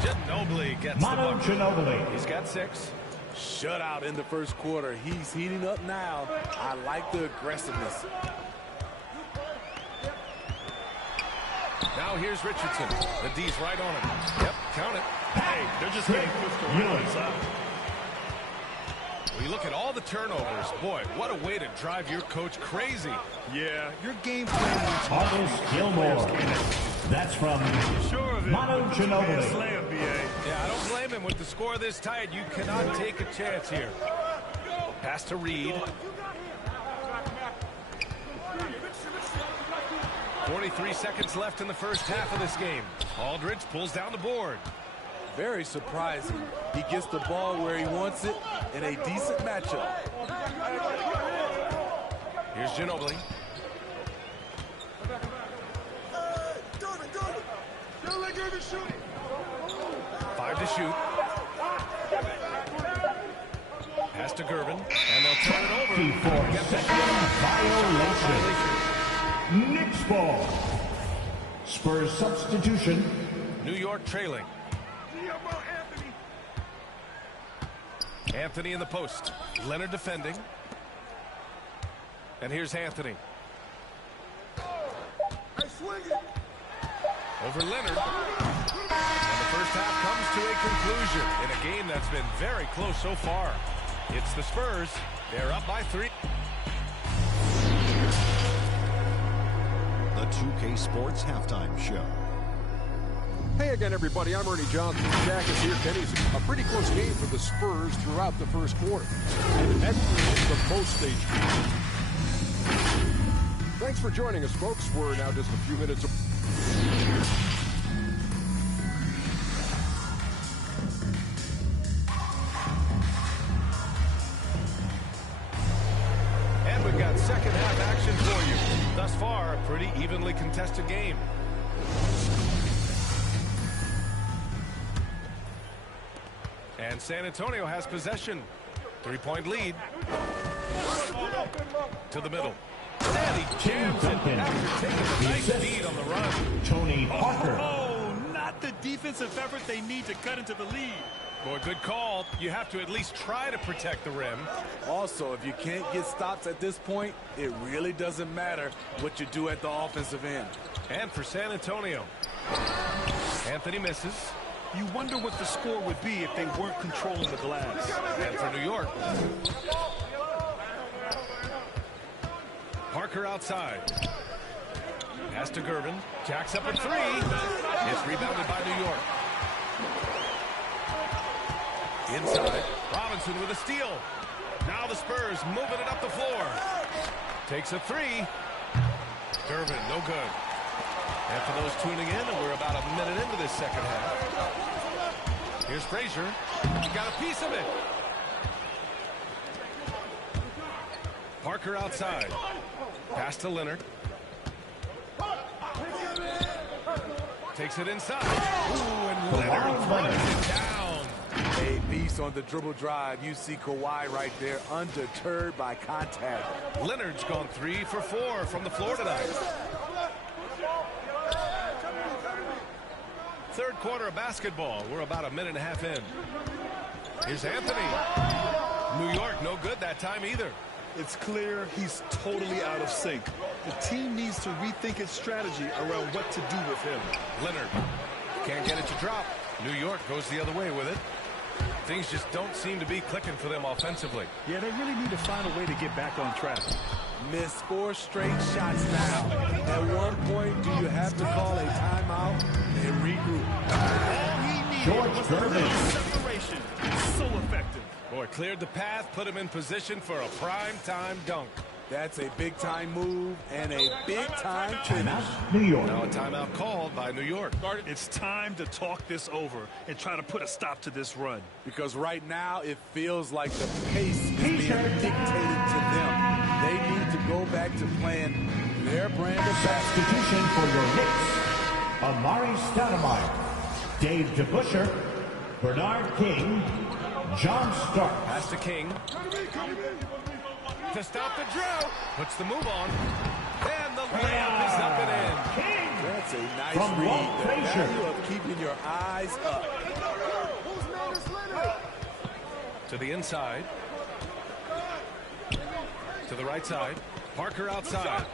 Ginobili gets the bucket. Ginobili. He's got 6. Shutout in the first quarter. He's heating up now. I like the aggressiveness. Now here's Richardson. The D's right on him. Yep, count it. Hey, they're just getting pushed around inside. We look at all the turnovers. Boy, what a way to drive your coach crazy. Yeah, your game plan. August Gilmore. That's from Manu Ginobili. Yeah, I don't blame him. With the score this tight, you cannot take a chance here. Pass to Reed. 43 seconds left in the first half of this game. Aldridge pulls down the board. Very surprising. He gets the ball where he wants it in a decent matchup. Here's Ginobili. Five to shoot. Pass to Gervin, and they'll turn it over. 54-second violation. Knicks ball. Spurs substitution. New York trailing. Anthony in the post. Leonard defending. And here's Anthony. Over Leonard. And the first half comes to a conclusion in a game that's been very close so far. It's the Spurs. They're up by 3. The 2K Sports Halftime Show. Hey again, everybody. I'm Ernie Johnson. Jack is here. Kenny's a pretty close game for the Spurs throughout the first quarter. And entering the post-stage. Thanks for joining us, folks. We're now just a few minutes. And we've got second half action for you. Thus far, a pretty evenly contested game. And San Antonio has possession. 3-point lead. To the middle. And he jams it after taking a nice lead on the run. Tony Parker. Oh, not the defensive effort they need to cut into the lead. Boy, good call. You have to at least try to protect the rim. Also, if you can't get stops at this point, it really doesn't matter what you do at the offensive end. And for San Antonio, Anthony misses. You wonder what the score would be if they weren't controlling the glass. And for New York, Parker outside. Pass to Gervin. Jacks up a three. It's rebounded by New York. Inside. Robinson with a steal. Now the Spurs moving it up the floor. Takes a three. Gervin, no good. And for those tuning in, we're about a minute into this second half. Here's Frazier. He got a piece of it. Parker outside. Pass to Leonard. Takes it inside. Ooh, and Leonard throws it down. A beast on the dribble drive. You see Kawhi right there, undeterred by contact. Leonard's gone 3 for 4 from the floor tonight. Third quarter of basketball. We're about a minute and a half in. Here's Anthony. New York, no good that time either. It's clear he's totally out of sync. The team needs to rethink its strategy around what to do with him. Leonard can't get it to drop. New York goes the other way with it. Things just don't seem to be clicking for them offensively. Yeah, they really need to find a way to get back on track. Missed 4 straight shots now. At one point, do you have to call a timeout and regroup? All he needed was a little separation. So effective. Boy, cleared the path, put him in position for a prime-time dunk. That's a big-time move and a big-time finish. New York. Now a timeout called by New York. It's time to talk this over and try to put a stop to this run. Because right now, it feels like the pace is being dictated to them. They need to go back to playing their brand of basketball. Substitution for your Knicks. Amari Stoudemire, Dave DeBusschere, Bernard King, John Stark. Pass to King. To stop the drought. Puts the move on. And the layup is up and in. That's a nice read. The value of keeping your eyes up. To the inside. To the right side. Parker outside.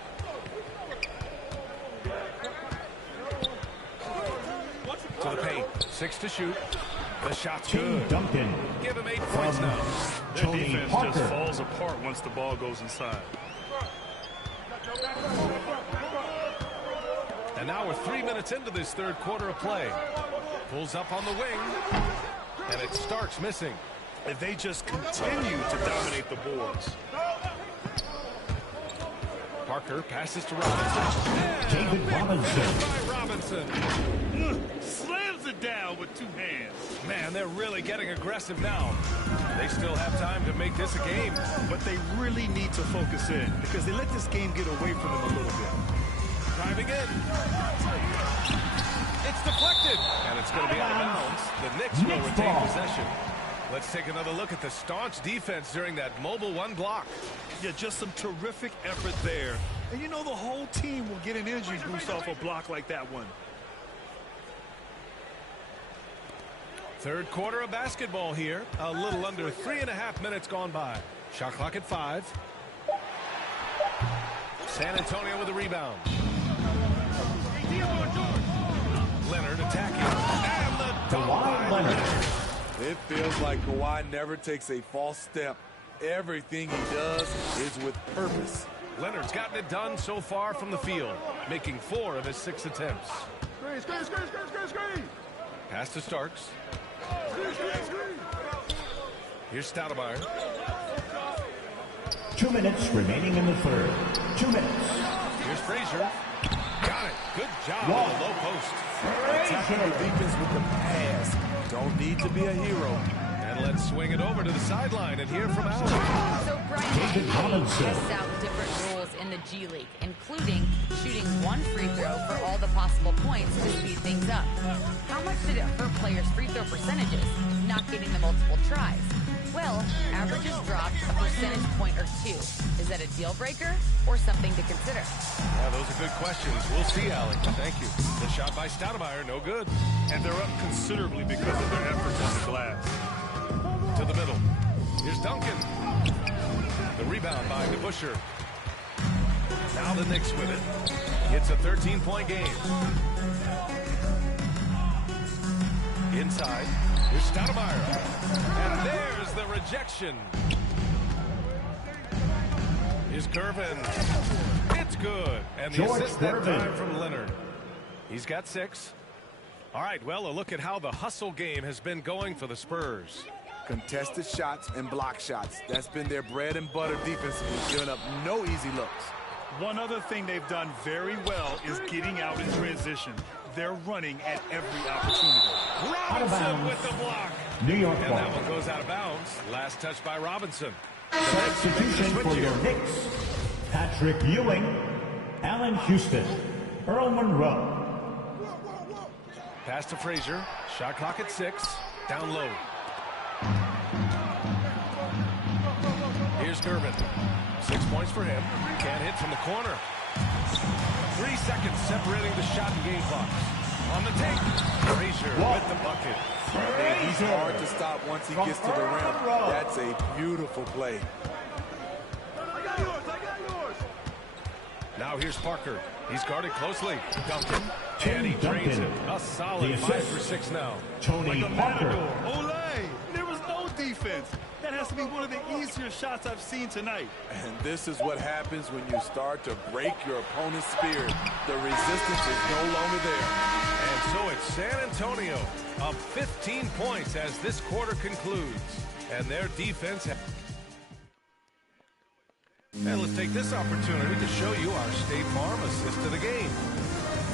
To the paint. 6 to shoot. The shot's good. Duncan. Give him 8 points now. Their defense just falls apart once the ball goes inside. And now we're 3 minutes into this third quarter of play. Pulls up on the wing. And it starts missing. If they just continue to dominate the boards. Parker passes to Robinson. David Robinson. By Robinson. Slams it down with 2 hands. Man, they're really getting aggressive now. They still have time to make this a game. But they really need to focus in because they let this game get away from them a little bit. Driving in. It's deflected. And it's going to be out of bounds. The Knicks will retain possession. Let's take another look at the staunch defense during that mobile 1 block. Yeah, just some terrific effort there. And you know the whole team will get an energy boost off a block like that one. Third quarter of basketball here. A little under 3.5 minutes gone by. Shot clock at 5. San Antonio with a rebound. Leonard attacking. And the dunk by Leonard. It feels like Kawhi never takes a false step. Everything he does is with purpose. Leonard's gotten it done so far from the field, making 4 of his 6 attempts. Pass to Starks. Here's Stoudemire. 2 minutes remaining in the third. 2 minutes. Here's Frazier. Got it. Good job on the low post. Attacking the defense with the pass. Don't need to be a hero. And let's swing it over to the sideline and hear from Allen. So Brian tests out different rules in the G League, including shooting 1 free throw for all the possible points to speed things up. How much did it hurt players' free throw percentages, not getting the multiple tries? Well, averages drop block a percentage point or two. Is that a deal breaker or something to consider? Yeah, those are good questions. We'll see, Alec. Thank you. The shot by Stoudemire, no good. And they're up considerably because of their efforts on the glass. To the middle. Here's Duncan. The rebound by DeBusschere. Now the Knicks with it. It's a 13-point game. Inside. Here's Stoudemire. And there's the rejection. Here's Gervin. It's good. And the assist that time from Leonard. He's got 6. All right, well, a look at how the hustle game has been going for the Spurs. Contested shots and block shots. That's been their bread and butter defensively, giving up no easy looks. One other thing they've done very well is getting out in transition. They're running at every opportunity. Robinson with the block. New York and that one goes out of bounds. Last touch by Robinson. Substitution for your Knicks. Patrick Ewing, Allen Houston, Earl Monroe. Pass to Frazier. Shot clock at 6. Down low. Here's Gervin. 6 points for him. Can't hit from the corner. 3 seconds separating the shot and game clocks. On the take. Frazier with the bucket. He's hard to stop once he gets to the rim. That's a beautiful play. Now here's Parker. He's guarded closely. Duncan. And he drains it. A solid 5 for 6 now. Tony Parker. Olay! There was no defense. That has to be one of the easier shots I've seen tonight. And this is what happens when you start to break your opponent's spirit. The resistance is no longer there. And so it's San Antonio up 15 points as this quarter concludes. And their defense... And let's take this opportunity to show you our State Farm assist to the game.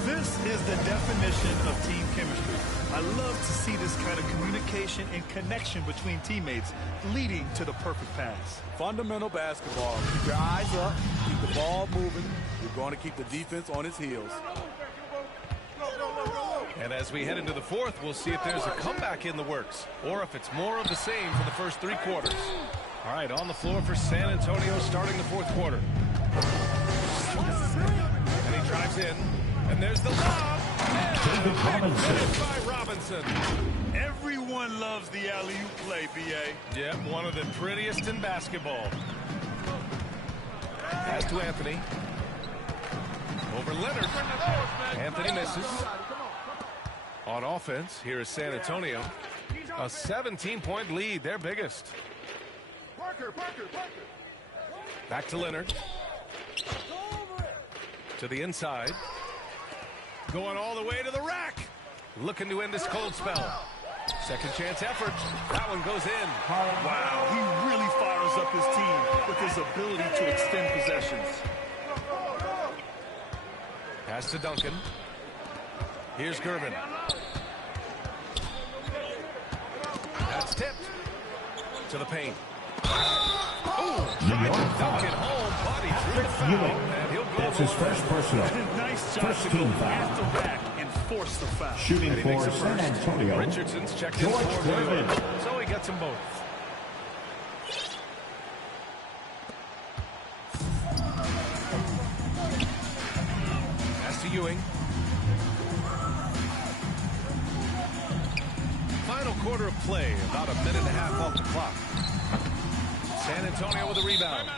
This is the definition of team chemistry. I love to see this kind of communication and connection between teammates leading to the perfect pass. Fundamental basketball. Keep your eyes up. Keep the ball moving. You're going to keep the defense on its heels. And as we head into the fourth, we'll see if there's a comeback in the works or if it's more of the same for the first 3 quarters. All right, on the floor for San Antonio starting the fourth quarter. And he drives in. And there's the lob. And a big finish by Robinson. Everyone loves the alley-oop play, B.A. Yep, one of the prettiest in basketball. Pass to Anthony. Over Leonard. Anthony misses. On offense, here is San Antonio. A 17-point lead, their biggest. Back to Leonard. To the inside. Going all the way to the rack. Looking to end this cold spell. Second chance effort. That one goes in. Wow, he really fires up his team with his ability to extend possessions. Pass to Duncan. Here's Gervin. That's tipped. To the paint. Oh, Duncan home. Body through the foul. And he'll go. That's his first personal. Nice job First to team go foul. at the rack and force the foul. Shooting for San Antonio. Richardson's checked in George for New York, Gervin. so he gets them both. Pass to Ewing. Final quarter of play, about a minute and a half off the clock. San Antonio with a rebound.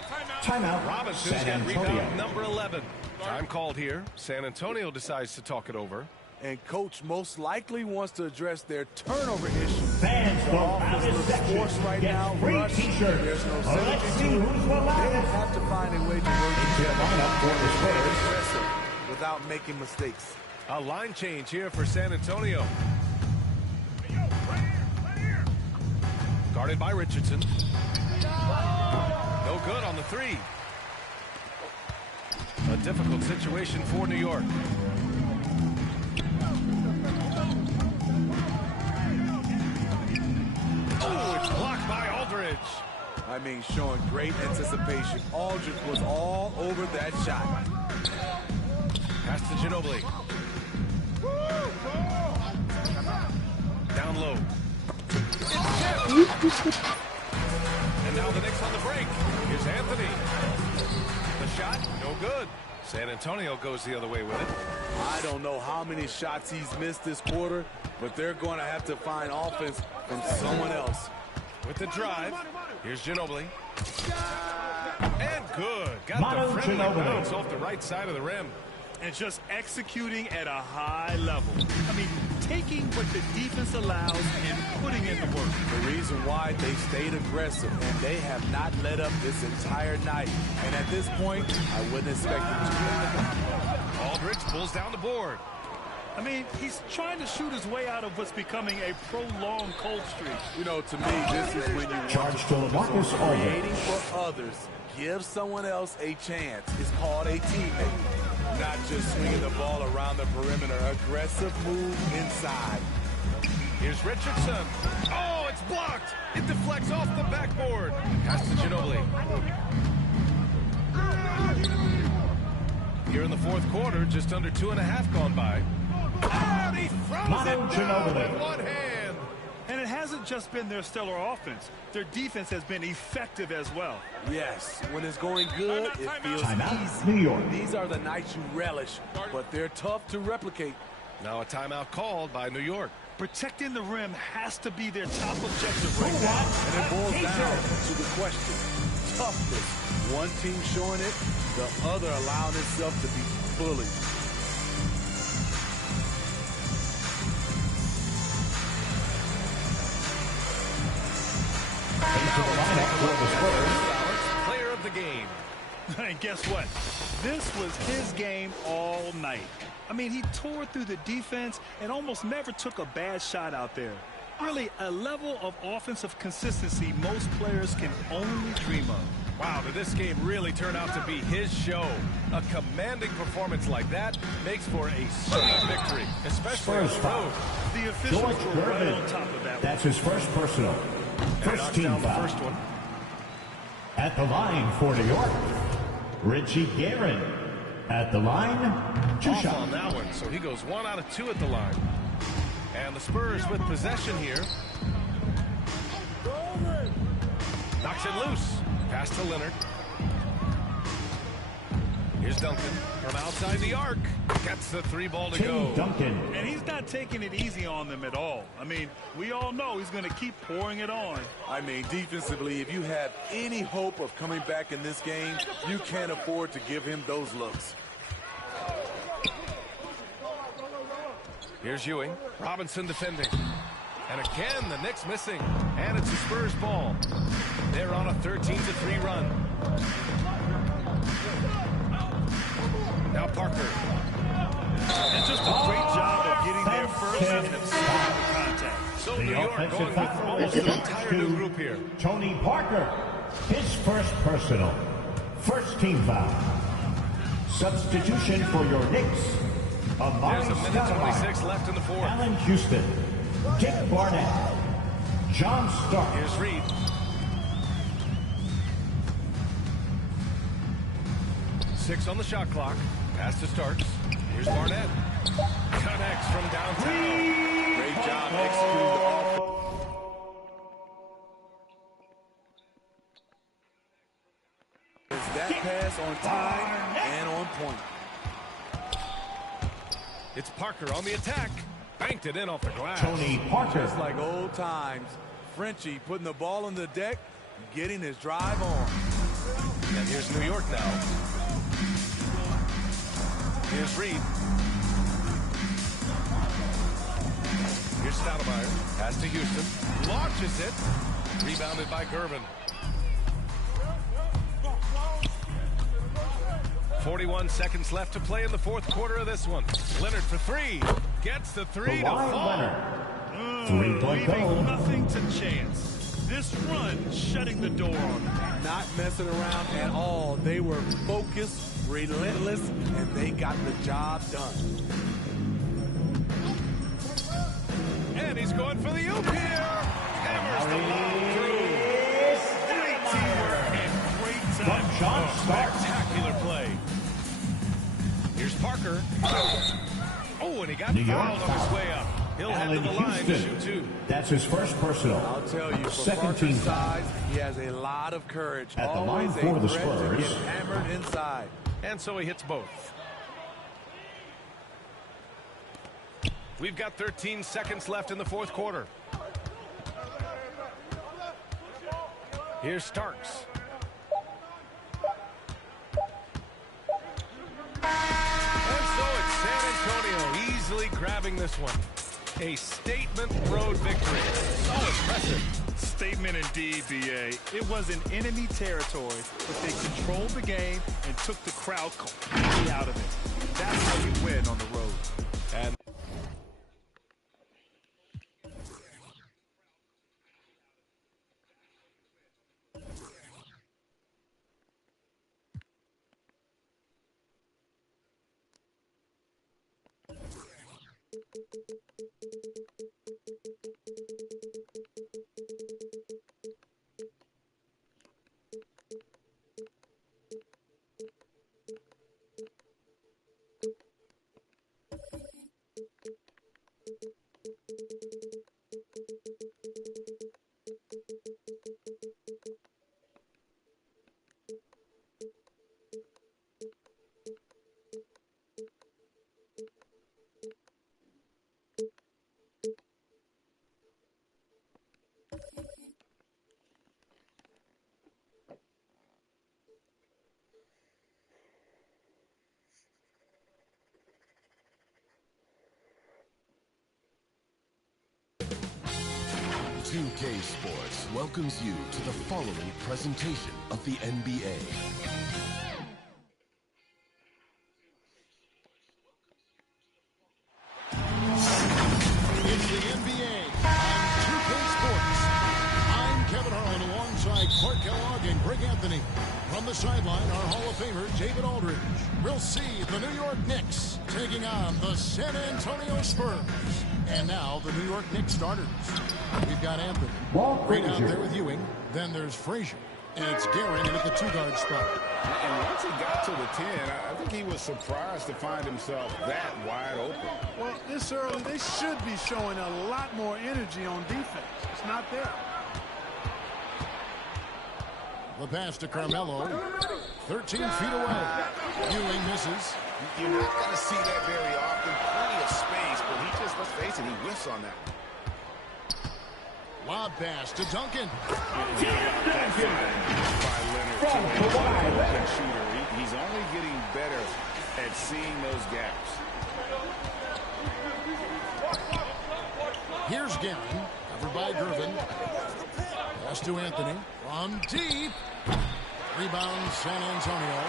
Timeout. Robinson's San got Antonio. rebound number 11. Time called here. San Antonio decides to talk it over. And coach most likely wants to address their turnover issue. Fans go out of section. Force right Get now. free Rush. t-shirts. There's no Let's synergy see to it. who's the They loudest. have to find a way to work Into the lineup for the Spurs. aggressive without making mistakes. A line change here for San Antonio. Guarded by Richardson. No good on the 3. A difficult situation for New York. Oh, it's blocked by Aldridge. I mean, showing great anticipation. Aldridge was all over that shot. Pass to Ginobili. Down low. And And now the Knicks on the break. Here's Anthony. The shot, no good. San Antonio goes the other way with it. I don't know how many shots he's missed this quarter, but they're going to have to find offense from someone else. With the drive, here's Ginobili. And good. Got the friendly bounce off the right side of the rim. And just executing at a high level. I mean, taking what the defense allows and putting in the work. The reason why they stayed aggressive, and they have not let up this entire night. And at this point, I wouldn't expect them to. Aldridge pulls down the board. I mean, he's trying to shoot his way out of what's becoming a prolonged cold streak. You know, to me, this is when you charge to Marcus Aldridge. Creating for others. Give someone else a chance. It's called a teammate. Not just swinging the ball around the perimeter. Aggressive move inside. Here's Richardson. Oh, it's blocked. It deflects off the backboard. Pass to Ginobili. Here in the fourth quarter, just under 2.5 gone by. And he throws it down with one hand. And it hasn't just been their stellar offense. Their defense has been effective as well. Yes, when it's going good, it feels easy. New York. These are the nights you relish, but they're tough to replicate. Now a timeout called by New York. Protecting the rim has to be their top objective right now. And it boils down to the question. Toughness. One team showing it, the other allowing itself to be bullied. Player of the game. And guess what? This was his game all night. I mean, he tore through the defense and almost never took a bad shot out there. Really, a level of offensive consistency most players can only dream of. Wow, did this game really turn out to be his show? A commanding performance like that makes for a sweet victory, especially on the road. The officials were right on top of that. That's his first personal. First team foul. First one. At the line for New York, Richie Guerin. At the line, two Off shots on that one, so he goes 1 out of 2 at the line. And the Spurs with possession here. Knocks it loose. Pass to Leonard. Here's Duncan from outside the arc. Gets the 3 ball to go. Duncan. And he's not taking it easy on them at all. I mean, we all know he's going to keep pouring it on. I mean, defensively, if you have any hope of coming back in this game, you can't afford to give him those looks. Here's Ewing. Robinson defending. And again, the Knicks missing. And it's the Spurs ball. They're on a 13-3 run. Now Parker. And just a great job of getting there first and stopping contact. So New York going with almost an entire new group here. Tony Parker, his first personal. First team foul. Substitution for your Knicks. There's a minute 26 left in the fourth. Allen Houston. Dick Barnett. John Stark. Here's Reed. Six on the shot clock. Pass to Starks. Here's Barnett. Connects from downtown. Great job executing the offense. That pass on time and on point. It's Parker on the attack. Banked it in off the glass. Tony Parker. Just like old times. Frenchie putting the ball on the deck, getting his drive on. And here's New York now. Here's Reed. Here's Stoudemire. Pass to Houston. Launches it. Rebounded by Gervin. 41 seconds left to play in the fourth quarter of this one. Leonard for 3. Gets the 3 to fall. 3-point goal. Nothing to chance. This run shutting the door on them. Not messing around at all. They were focused, relentless, and they got the job done. And he's going for the oop here. Hammers the ball through. Great teamwork and great time. John Stark. Spectacular play. Here's Parker. Oh, and he got New York fouled on his way up. He'll head Allen to the line to shoot Houston. 2. That's his first personal. I'll tell you, for Second Parker's team size, he has a lot of courage. At the Always line for a the threat to Spurs. get hammered inside. And so he hits both. We've got 13 seconds left in the fourth quarter. Here's Starks. And so it's San Antonio easily grabbing this one. A statement road victory. So impressive. Statement indeed, B.A. It was in enemy territory, but they controlled the game and took the crowd completely out of it. That's how you win on the road. And K Sports welcomes you to the following presentation of the NBA. It's the NBA on 2K Sports. I'm Kevin Harlan alongside Clark Kellogg and Greg Anthony. From the sideline, our Hall of Famer, David Aldridge. We'll see the New York Knicks taking on the San Antonio Spurs. And now, the New York Knicks starters. We've got Anthony right out there with Ewing. Then there's Frazier. And it's Guerin at the 2-guard spot. And once he got to the 10, I think he was surprised to find himself that wide open. Well, this early, they should be showing a lot more energy on defense. It's not there. The pass to Carmelo. 13 feet away. Ewing misses. You're not going to see that very often. Plenty of space, but he just, let's face it, he whiffs on that. Lob pass to Duncan. He's only getting better at seeing those gaps. Here's Guerin, covered by Gervin. Pass to Anthony. From deep. Rebound San Antonio.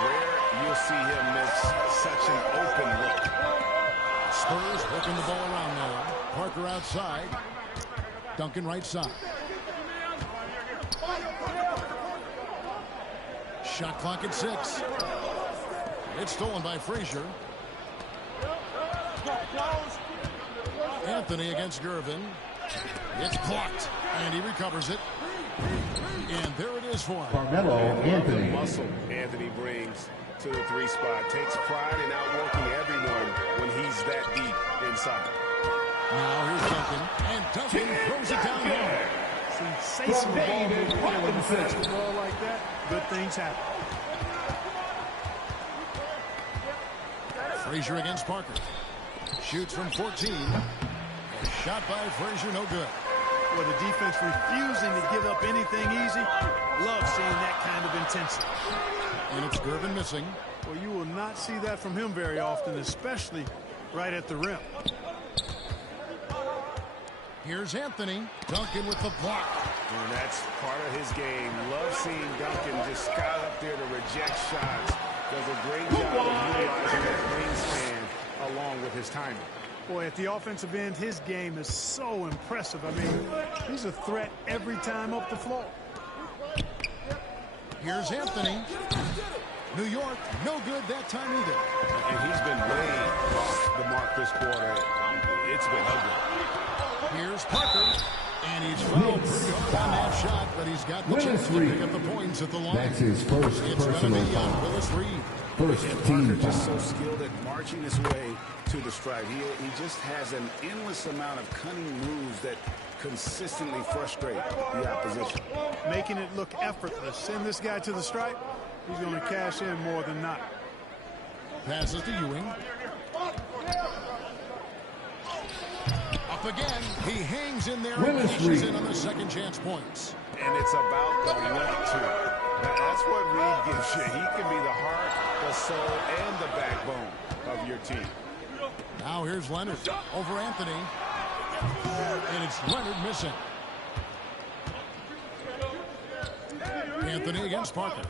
Where you'll see him miss such an open look. Spurs working the ball around now. Parker outside. Duncan right side. Shot clock at 6. It's stolen by Frazier. Anthony against Gervin. It's blocked, and he recovers it. And there it is for him. Carmelo Anthony. The muscle Anthony brings to the 3 spot. Takes pride in outworking everyone when he's that deep inside. Now here's Duncan, and Duncan throws it down low. Sensational ball movement when you catch the ball like that. Good things happen. Frazier against Parker. Shoots from 14. A shot by Frazier, no good. Well, the defense refusing to give up anything easy. Love seeing that kind of intensity. And it's Gervin missing. Well, you will not see that from him very often, especially right at the rim. Here's Anthony. Duncan with the block. And that's part of his game. Love seeing Duncan just scout up there to reject shots. Does a great job of utilizing that wingspan along with his timing. Boy, at the offensive end, his game is so impressive. I mean, he's a threat every time up the floor. Here's Anthony. New York, no good that time either. And he's been way off the mark this quarter. It's been ugly. Here's Parker. And he's fouled pretty hard on that shot, but he's got the chance to pick up the points at the line. That's his first it's personal foul. foul. Willis Reed. First And team Parker just so foul. skilled at marching his way to the stripe. He just has an endless amount of cunning moves that consistently frustrate the opposition. Making it look effortless. Send this guy to the stripe, he's going to cash in more than not. Passes to Ewing. Up again. He hangs in there and cashes in on the second chance points. And it's about the want to. That's what Reed gives you. He can be the heart, the soul, and the backbone of your team. Now here's Leonard over Anthony. And it's Leonard missing. Anthony against Parker.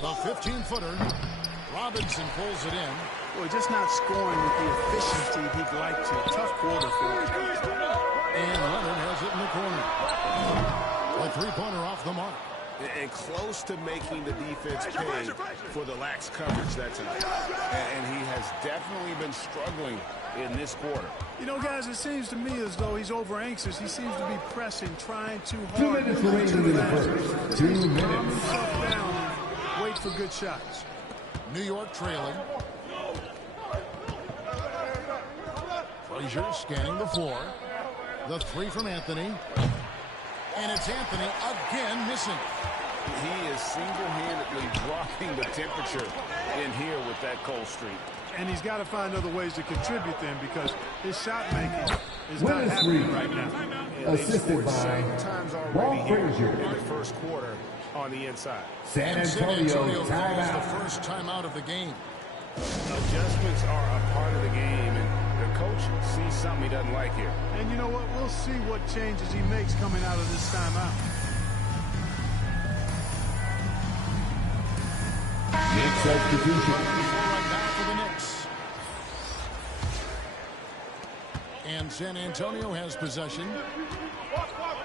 The 15-footer. Robinson pulls it in. Well, just not scoring with the efficiency he'd like to. Tough quarter for him. And Leonard has it in the corner. A three-pointer off the mark. And close to making the defense pay for the lax coverage that time. And he has definitely been struggling in this quarter. You know, guys, it seems to me as though he's over-anxious. He seems to be pressing, trying too 2 hard. minutes remaining in the first. 2 Calm minutes. himself down and wait for good shots. New York trailing. Frazier scanning the floor. The three from Anthony. And it's Anthony again missing. He is single-handedly dropping the temperature in here with that cold streak. And he's got to find other ways to contribute then, because his shot making is not happening right now. Assisted by Times Walt already here Frazier. in the first quarter on the inside. San San Antonio calls timeout. the first timeout of the game. Adjustments are a part of the game, and the coach sees something he doesn't like here. And you know what? We'll see what changes he makes coming out of this timeout. Knicks substitution. Right now for the Knicks. And San Antonio has possession.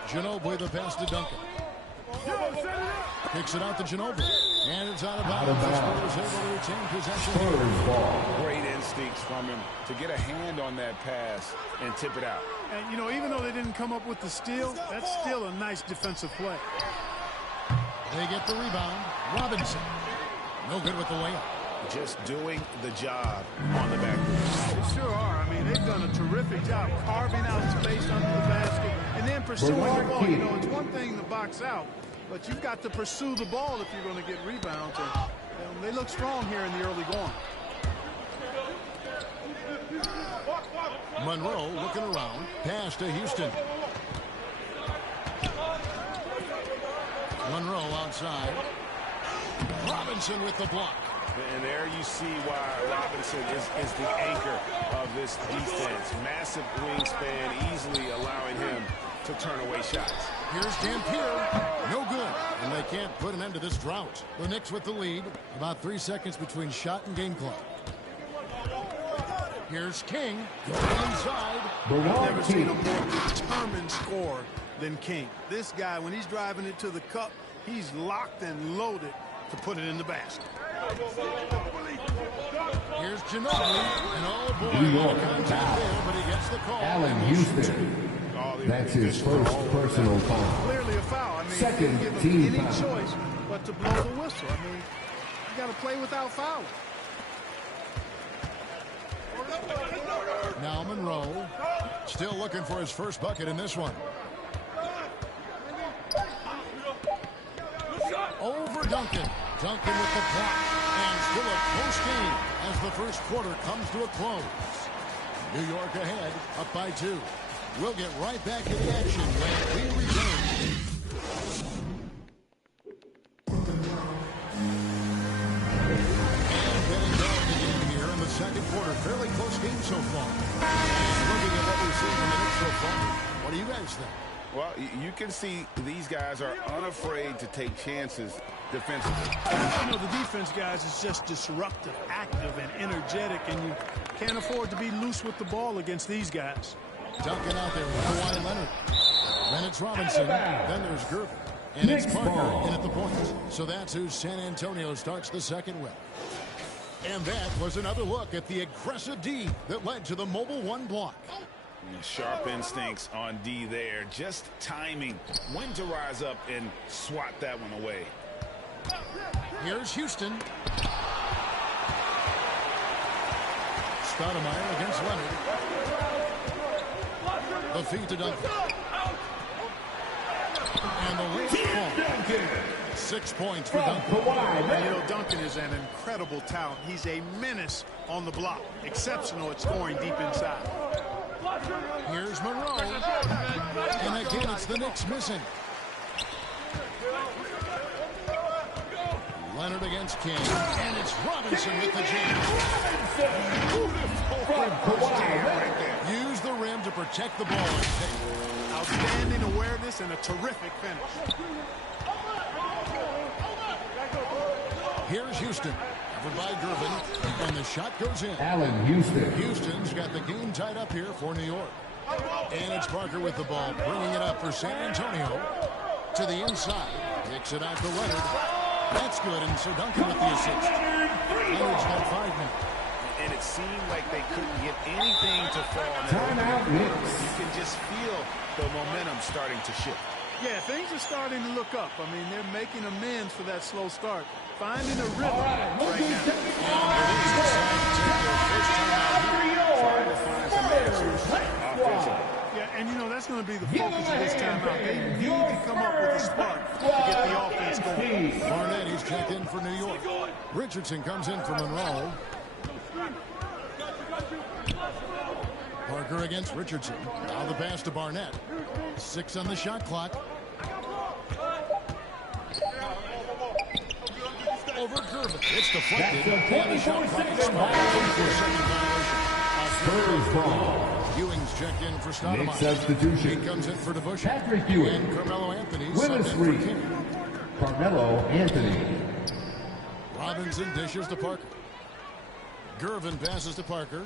Ginobili the pass to Duncan. Kicks it out to Ginobili. And it's out of bounds. The Spurs able to retain possession. Spurs ball. Great instincts from him to get a hand on that pass and tip it out. And, you know, even though they didn't come up with the steal, that's still a nice defensive play. They get the rebound. Robinson. No good with the layup. Just doing the job on the backboard. They sure are. I mean, they've done a terrific job carving out space under the basket and then pursuing the ball. You know, it's one thing to box out, but you've got to pursue the ball if you're going to get rebounds. And they look strong here in the early going. Monroe looking around. Pass to Houston. Monroe outside. Robinson with the block. And there you see why Robinson is the anchor of this defense. Massive wingspan, easily allowing him to turn away shots. Here's Dampier. No good. And they can't put an end to this drought. The Knicks with the lead. About 3 seconds between shot and game clock. Here's King. Going inside. I've never seen a more determined scorer than King. This guy, when he's driving it to the cup, he's locked and loaded to put it in the basket. Here's Ginobili. And oh boy, New York contact there, but he gets the call. Allen Houston. That's his first personal foul. Clearly a foul. I mean, Second you give team him any foul. choice but to blow the whistle. I mean, you got to play without fouling. Now Monroe still looking for his first bucket in this one. Over Duncan. Duncan with the block. And still a close game as the first quarter comes to a close. New York ahead, up by 2. We'll get right back to the action when we return. And getting going again here in the second quarter. Fairly close game so far. And looking at what we've seen from the Knicks so far, what do you guys think? Well, you can see these guys are unafraid to take chances defensively. You know, the defense, guys, is just disruptive, active, and energetic, and you can't afford to be loose with the ball against these guys. Duncan out there with Kawhi Leonard. Then it's Robinson. Then there's Gervin. And it's Parker in at the point. So that's who San Antonio starts the second with. And that was another look at the aggressive D that led to the mobile 1 block. Sharp instincts on D there. Just timing when to rise up and swat that one away. Here's Houston. Stoudemire against Leonard. The feed to Duncan. And the layup. 6 points for Duncan. And you know, Duncan is an incredible talent. He's a menace on the block. Exceptional at scoring deep inside. Here's Monroe. And again, it's the Knicks missing. Leonard against King. And it's Robinson with the jam. Use the rim to protect the ball. Outstanding awareness and a terrific finish. Here's Houston. Covered by Gervin. And the shot goes in. Allen Houston. Houston's got the game tied up here for New York. And it's Parker with the ball. Bringing it up for San Antonio. To the inside. Kicks it out to Leonard. That's good. And so Duncan with the assist. Leonard's got 5 minutes. And it seemed like they couldn't get anything to fall. Timeout, Knicks. You can just feel the momentum starting to shift. Yeah, things are starting to look up. I mean, they're making amends for that slow start. Finding a rhythm right now. Trying to find some answers offensively. Yeah, and you know, that's going to be the focus of this timeout. They need to come up with a spark to get the offense going. Barnett, he's checked in for New York. Richardson comes in for Monroe. Parker against Richardson. Now the pass to Barnett. 6 on the shot clock. Over Gervin. It's deflected. And the shot clock expired. Spurs ball. Ewing's checked in for Stoudemire. Next substitution. He comes in for DeBusschere. Patrick Ewing. And Carmelo Anthony. Willis Reed. Carmelo Anthony. Robinson dishes to Parker. Gervin passes to Parker.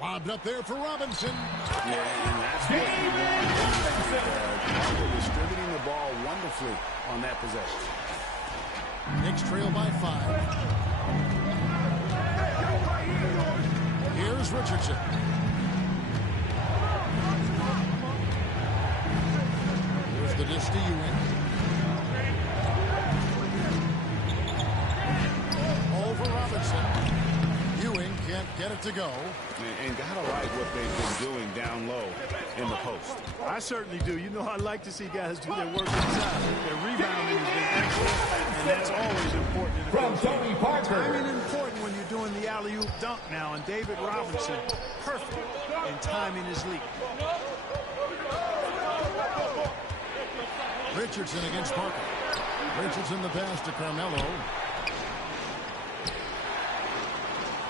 Lobbed up there for Robinson. Yeah, and that's what you want. Parker distributing the ball wonderfully on that possession. Knicks trail by 5. Here's Richardson. Here's the dish to Ewing. Over Robinson. Ewing can't get it to go. And gotta like what they've been doing down low in the post. I certainly do. You know, I like to see guys do their work inside. Their rebounding has been excellent, and that's always important in a From Tony Parker. Timing is important when you're doing the alley-oop dunk now, and David Robinson, perfect in timing his leap. Richardson against Parker. Richardson the pass to Carmelo.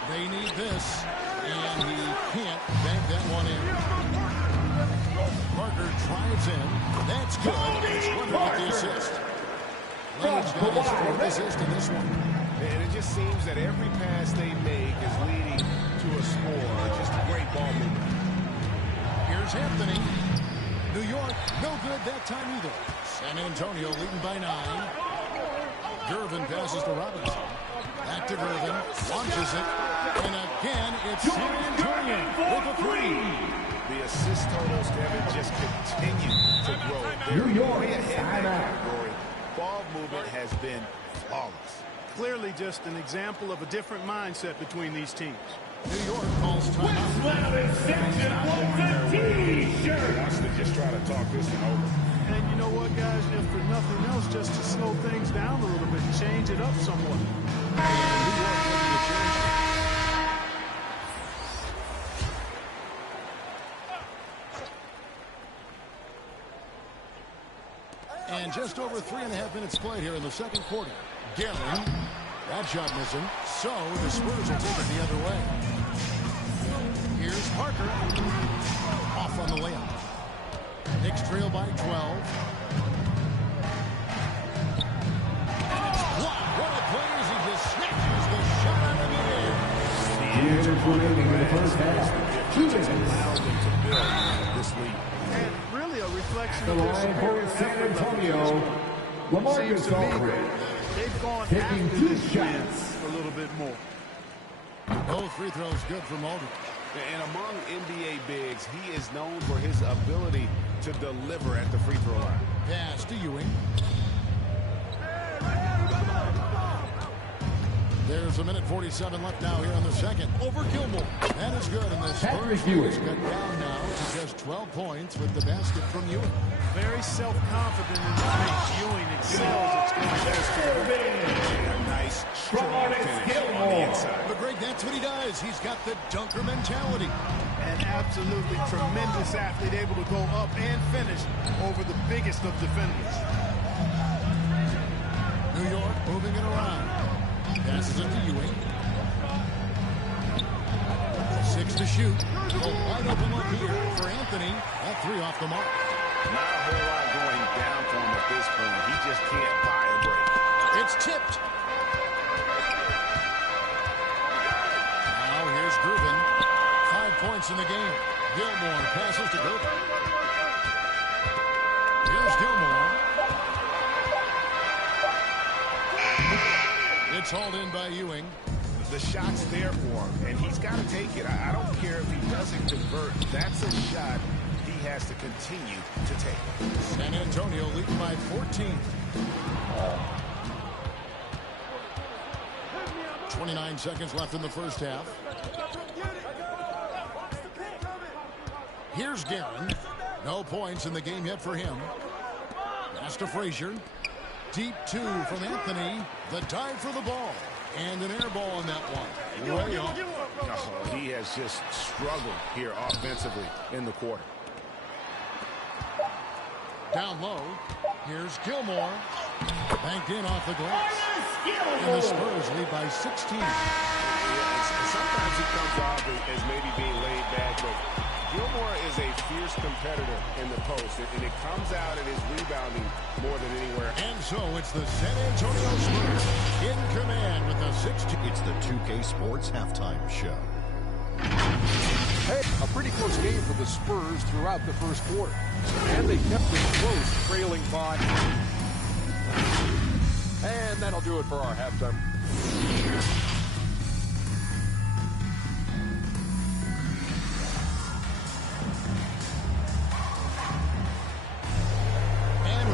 They need this, and he can't bank that one in. Parker drives in. That's good. It's Leonard with the assist. Leonard's got his 4th assist in this one. And it just seems that every pass they make is leading to a score. Just great ball movement. Here's Anthony. New York, no good that time either. San Antonio leading by 9. Gervin passes to Robinson. Back to Gervin. Launches it. And again, it's San Antonio with a 3. The assist totals, Kevin, just continue to grow. New York, category. Ball movement has been flawless. Clearly just an example of a different mindset between these teams. New York calls timeout. Wants to just try to talk this one over. And you know what, guys? If for nothing else, just to slow things down a little bit, change it up somewhat. And just over 3.5 minutes played here in the second quarter. Garen, that shot missing. So the Spurs will take it the other way. Here's Parker. Off on the layup. Knicks trail by 12. And it's blocked. What a play as he just snatches the shot out of the air. Minutes remaining in the first half. 2 minutes. This lead. And really a reflection The of their line superior for San effort level. Antonio. Seems LaMarcus to me Aldridge. they've gone Taking after 2 this win shots. a little bit more. No free throws good from Aldridge. And among NBA bigs, he is known for his ability to deliver at the free throw line. Pass to Ewing. There's a minute 47 left now here in the second. Over Gilmore. That is good. And the Spurs is cut down now to just 12 points with the basket from Ewing. Very self-confident in the paint. Ewing excels at scoring baskets. A nice, strong finish on the inside. But Greg, that's what he does. He's got the dunker mentality. An absolutely tremendous athlete, able to go up and finish over the biggest of defenders. New York moving it around. Passes it to Ewing. 6 to shoot. Wide open look here for Anthony. That 3 off the mark. Not a whole lot going down for him at this point. He just can't buy a break. It's tipped. Now here's Grubin. 5 points in the game. Gilmore passes to Grubin. Here's Gilmore. It's hauled in by Ewing. The shot's there for him, and he's got to take it. I don't care if he doesn't convert. That's a shot he has to continue to take. San Antonio leading by 14. 29 seconds left in the first half. Here's Guerin. No points in the game yet for him. Pass to Frazier. Deep 2 from Anthony. The dive for the ball. And an air ball on that one. Way off. Oh, he has just struggled here offensively in the quarter. Down low. Here's Gilmore. Banked in off the glass. And the Spurs lead by 16. Yeah, sometimes he comes off as maybe being laid back, but Gilmore is a fierce competitor in the post, and it comes out in his rebounding more than anywhere. And so it's the San Antonio Spurs in command with the 16. It's the 2K Sports Halftime Show. Hey, a pretty close game for the Spurs throughout the first quarter. And they kept it close, trailing by. And that'll do it for our halftime.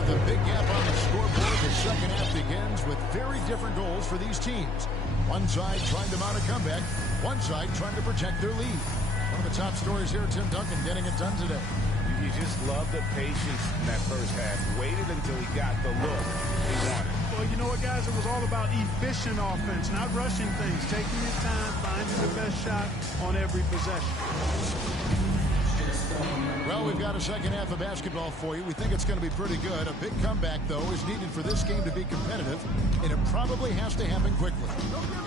The big gap on the scoreboard. The second half begins with very different goals for these teams. One side trying to mount a comeback. One side trying to protect their lead. One of the top stories here, Tim Duncan getting it done today. You just love the patience in that first half. Waited until he got the look he wanted. Well, you know what, guys? It was all about efficient offense, not rushing things, taking your time, finding the best shot on every possession. Well, we've got a second half of basketball for you. We think it's going to be pretty good. A big comeback, though, is needed for this game to be competitive, and it probably has to happen quickly.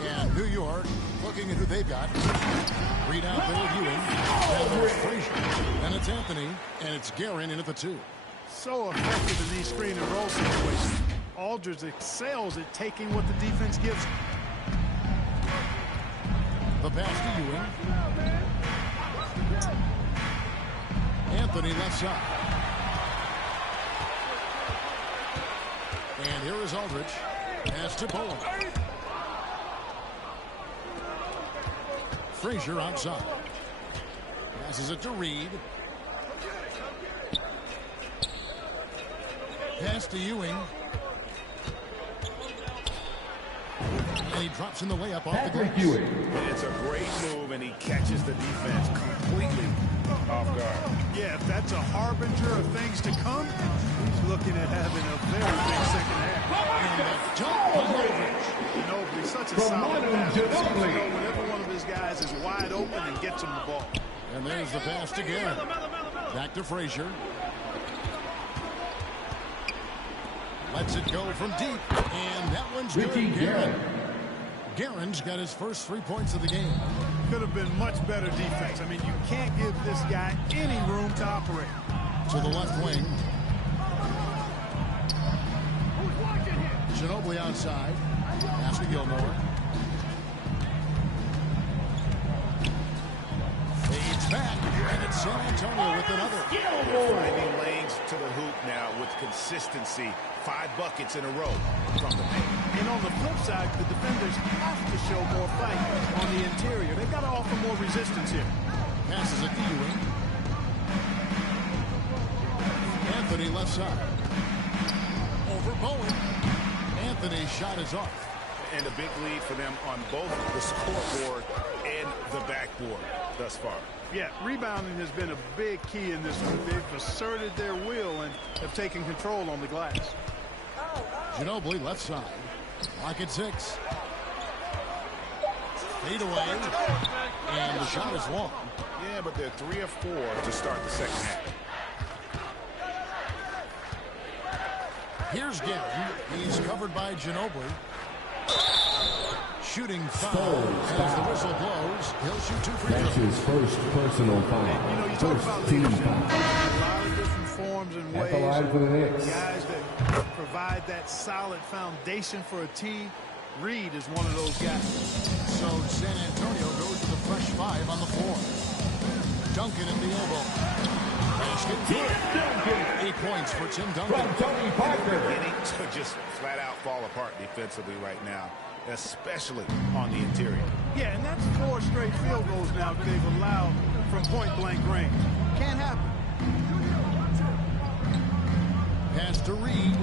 And New York, looking at who they've got. Read out there with Ewing. And there's Frazier. And it's Anthony, and it's Guerin in at the 2. So effective in these screen and roll situations. Aldridge excels at taking what the defense gives him. The pass to Ewing. Anthony left side. And here is Aldridge. Pass to Bowen. Frazier outside. Passes it to Reed. Pass to Ewing. And he drops in the way up off the glass. It's a great move, and he catches the defense completely off guard. Yeah, if that's a harbinger of things to come, he's looking at having a very big second half. Ginobili, such a solid passer. Whenever one of his guys is wide open and gets him the ball. And there's the pass to Guerin. Back to Frazier. Lets it go from deep. And that one's good. Guerin. Guerin's got his first 3 points of the game. Could have been much better defense. I mean, you can't give this guy any room to operate. To the left wing. Ginobili outside. Pass to Gilmore. Fades back. And it's San Antonio with another. They're finding lanes to the hoop now with consistency. 5 buckets in a row from the paint. And on the flip side, the defenders have to show more fight on the interior. They've got to offer more resistance here. Passes it to Ewing. Anthony left side. Over Bowen. Anthony's shot is off. And a big lead for them on both the scoreboard and the backboard thus far. Yeah, rebounding has been a big key in this one. They've asserted their will and have taken control on the glass. Ginobili left side. Lock at 6. Fade away. And the shot is long. Yeah, but they're 3 of 4 to start the second half. Here's Ginn. He's covered by Ginobili. Shooting foul. As the whistle blows, he'll shoot 2 free throws. That's his first personal foul. You talk about First team leadership. foul. A lot of different forms and At ways. the line for the Knicks. Guys that provide that solid foundation for a team. Reed is one of those guys. So San Antonio goes to the fresh 5 on the floor. Duncan at the elbow. Basket. 8 points for Tim Duncan. From Tony Parker. Beginning to just flat out fall apart defensively right now, especially on the interior. Yeah, and that's 4 straight field goals now that they've allowed from point-blank range. Can't happen. Pass to Reed.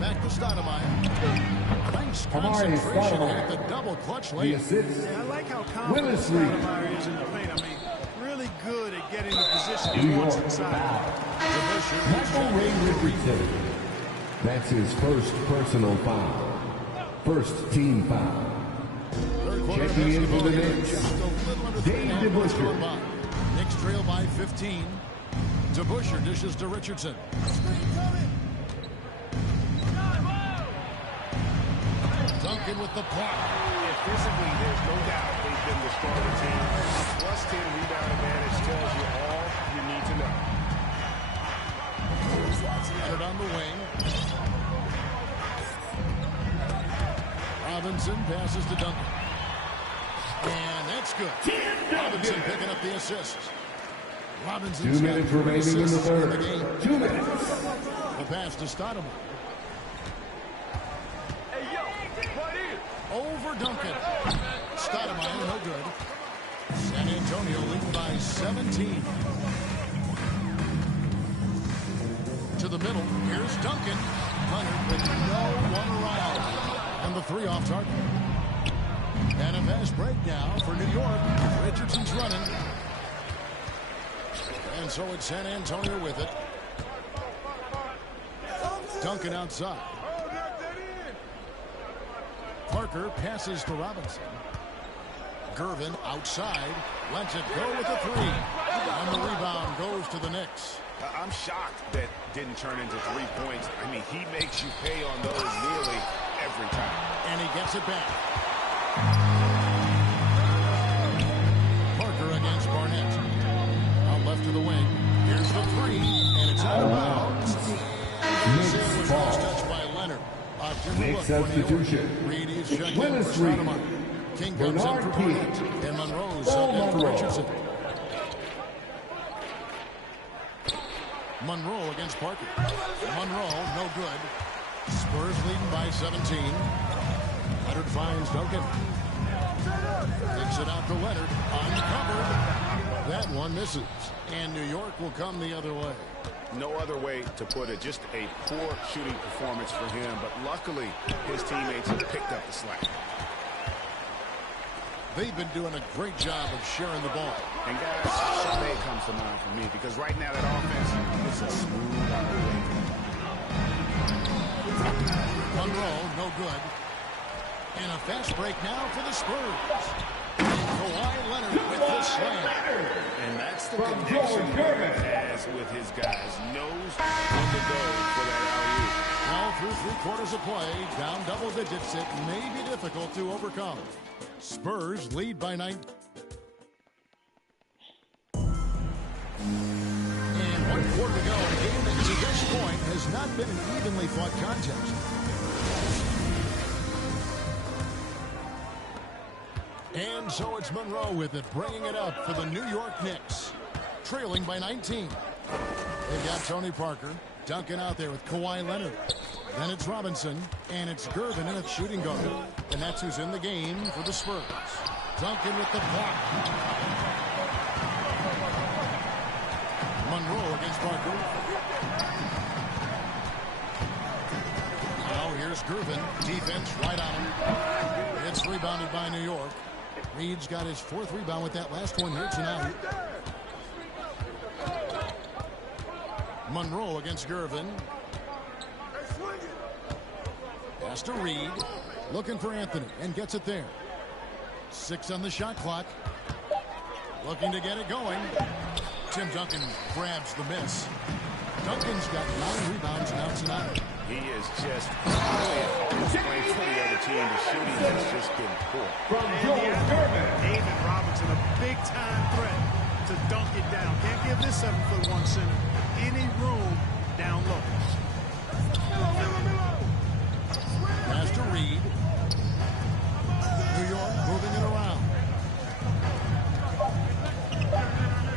Back to Stoudemire. Nice concentration at the double clutch late. Yeah, I like how confident Stoudemire is in the paint. I mean, really good at getting the position he wants inside. Michael Ray Richardson. That's his first personal foul. First team foul. Checking in for the Knicks, Dave DeBusschere. Knicks trail by 15. DeBusschere dishes to Richardson. Duncan with the block. And physically, there's no doubt they've been the stronger team. A +10 rebound advantage tells you all you need to know. Leonard on the wing. Robinson passes to Duncan. And that's good. Robinson picking up the assist. Robinson's 2 minutes remaining in the third. 2 minutes. The pass to Stoudemire. Over Duncan. Stoudemire, no good. San Antonio leading by 17. To the middle. Here's Duncan. Leonard with no one around. And the 3 off target. And a fast break now for New York. Richardson's running. And so it's San Antonio with it. Duncan outside. Parker passes to Robinson. Gervin outside. Lets it go with a 3. And the rebound goes to the Knicks. I'm shocked that didn't turn into 3 points. I mean, he makes you pay on those nearly every time. And he gets it back. Parker against Barnett. Out left to the wing. Here's the 3. And it's out of bounds. This was last touched by Leonard. Next substitution. Reed is checked in Willis for Reed. Stoudemire. King comes in Bernard for King. Barnett. And Monroe's subbed in for Monroe. Richardson. Monroe against Parker. Monroe, no good. Spurs leading by 17. Leonard finds Duncan. Takes it out to Leonard. Uncovered. That one misses. And New York will come the other way. No other way to put it. Just a poor shooting performance for him. But luckily, his teammates have picked up the slack. They've been doing a great job of sharing the ball. And guys, Shade comes to mind for me because right now that offense is a smooth operation. Monroe, no good. And a fast break now for the Spurs. Kawhi Leonard with the slam. And that's the connection he has with his guys. Knows when to go for that alley-oop. Now through 3 quarters of play, down double digits, it may be difficult to overcome. Spurs lead by 9. And 1 quarter to go. A game that to this point has not been an evenly fought contest. And so it's Monroe with it, bringing it up for the New York Knicks. Trailing by 19. They've got Tony Parker. Duncan out there with Kawhi Leonard. Then it's Robinson, and it's Gervin in at shooting guard. And that's who's in the game for the Spurs. Duncan with the block. Monroe against Parker. Now here's Here's Gervin. Defense right on him. It's rebounded by New York. Reed's got his 4th rebound with that last one here tonight. Monroe against Gervin. Pass to Reed. Looking for Anthony and gets it there. 6 on the shot clock. Looking to get it going. Tim Duncan grabs the miss. Duncan's got 9 rebounds now tonight. He is just really on display for the other team. The shooting has just been poor. David Robinson, a big-time threat to dunk it down. Can't give this 7'1" center any room down low. Pass to Reed. New York moving it around.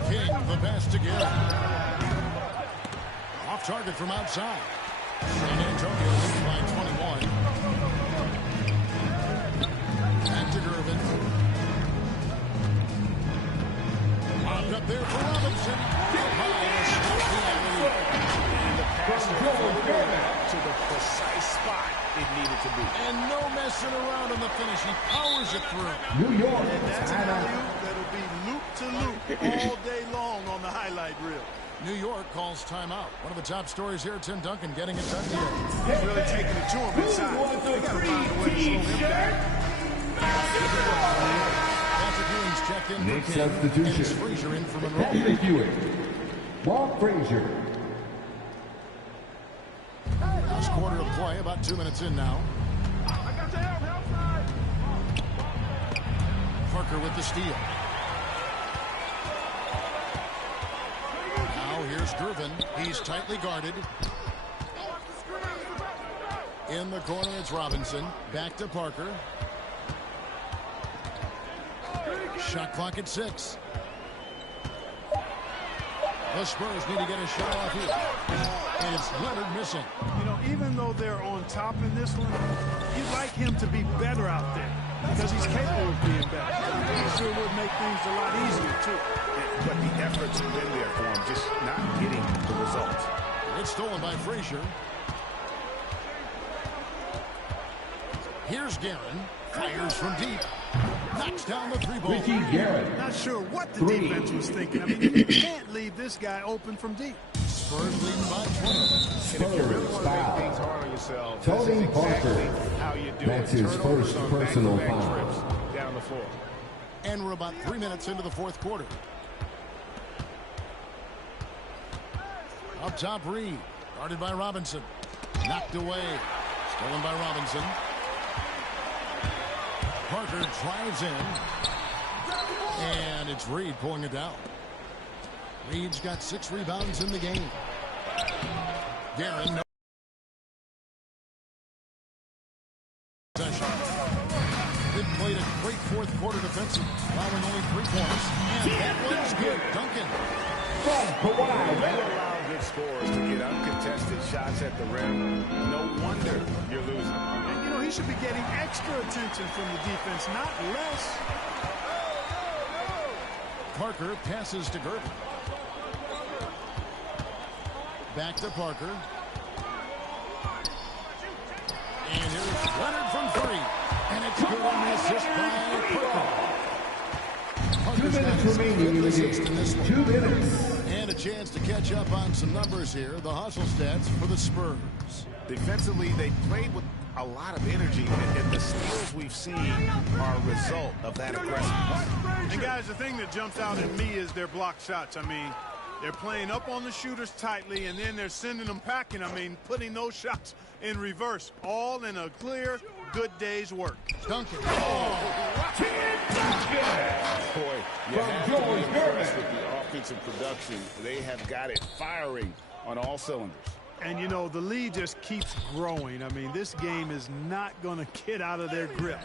King, the pass to Garrett. Off target from outside. San Antonio leads by 21. Back to Gervin. Popped up there for Robinson. And the pass to the precise spot it needed to be. And no messing around on the finish. He powers it through. New York. And that's an alley-oop that'll be loop to loop all day long on the highlight reel. New York calls timeout. One of the top stories here, Tim Duncan getting it done today. He's really taking it to him inside. They got to find a way to slow him down. Patrick Ewing's checked in Knicks for King. substitution. Frazier in for Monroe. Patrick Ewing. Walt Frazier. Last quarter of play, about 2 minutes in now. Parker with the steal. Now here's Gervin. He's tightly guarded. In the corner, it's Robinson. Back to Parker. Shot clock at 6. The Spurs need to get a shot off here. And it's Leonard missing. You know, even though they're on top in this one, you'd like him to be better out there because he's capable of being better. He sure would make things a lot easier, too. But the efforts have been there for him, just not getting the results. It's stolen by Frazier. Here's Guerin. Fires from deep. Knocks down the 3-ball. Ricky Garrett. Not sure what the defense was thinking. I mean, you can't leave this guy open from deep. Spurs leading by 20. Spurs foul. Tony Parker. That's his first personal foul. Down the floor. And we're about 3 minutes into the 4th quarter. Up top, Reed. Guarded by Robinson. Knocked away. Stolen by Robinson. Parker drives in. And it's Reed pulling it down. Reed's got 6 rebounds in the game. Guerin. They've played a great 4th quarter defensive, allowing only 3 points. And that one's good. Duncan. You allow good scores to get uncontested shots at the rim. No wonder you're losing. And, you know, he should be getting extra attention from the defense, not less. Parker passes to Gervin. Back to Parker. And here's Leonard from 3. And it's good on the assist by Parker. 2 minutes remaining in the game. 2 minutes. And a chance to catch up on some numbers here. The hustle stats for the Spurs. Defensively, they played with a lot of energy, and the steals we've seen are a result of that aggressiveness. And guys, the thing that jumps out at me is their block shots. I mean, they're playing up on the shooters tightly, and then they're sending them packing. I mean, putting those shots in reverse, all in a clear, good day's work. Duncan. Boy, you have to be impressed with the offensive production. They have got it firing on all cylinders. And, you know, the lead just keeps growing. I mean, this game is not going to get out of their grip.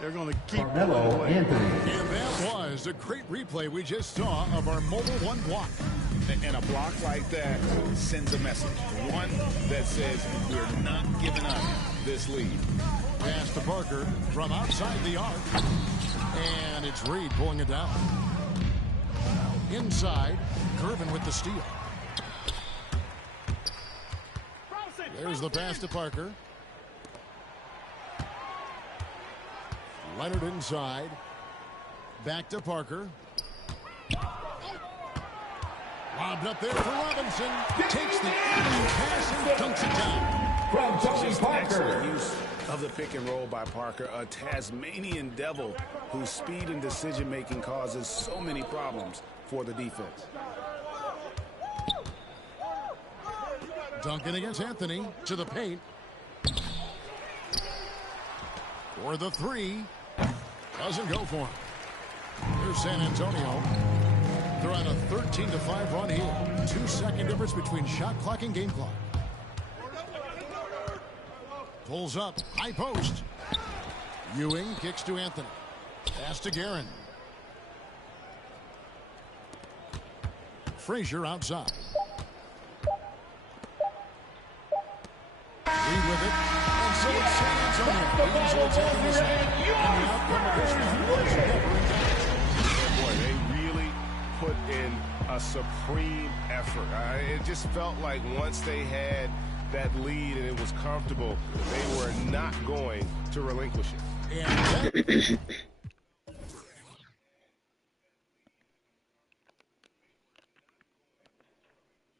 They're going to keep Carmelo Anthony. And that was a great replay we just saw of our Mobile One block. And a block like that sends a message. One that says we're not giving up this lead. Pass to Parker from outside the arc. And it's Reed pulling it down. Inside, Gervin with the steal. There's the pass to Parker. Leonard inside. Back to Parker. Lobbed up there for Robinson. Takes the early pass and dunks it down. From Tony Parker. Excellent use of the pick and roll by Parker, a Tasmanian devil whose speed and decision-making causes so many problems for the defense. Duncan against Anthony to the paint. For the three. Doesn't go for him. Here's San Antonio. They're on a 13-5 run here. 2-second difference between shot clock and game clock. Pulls up. High post. Ewing kicks to Anthony. Pass to Guerin. Frazier outside. Lead with it. And so it's San Antonio. Easily taking this one. And the outcome of this one was never in doubt. Boy, they really put in a supreme effort. It just felt like once they had that lead and it was comfortable, they were not going to relinquish it. And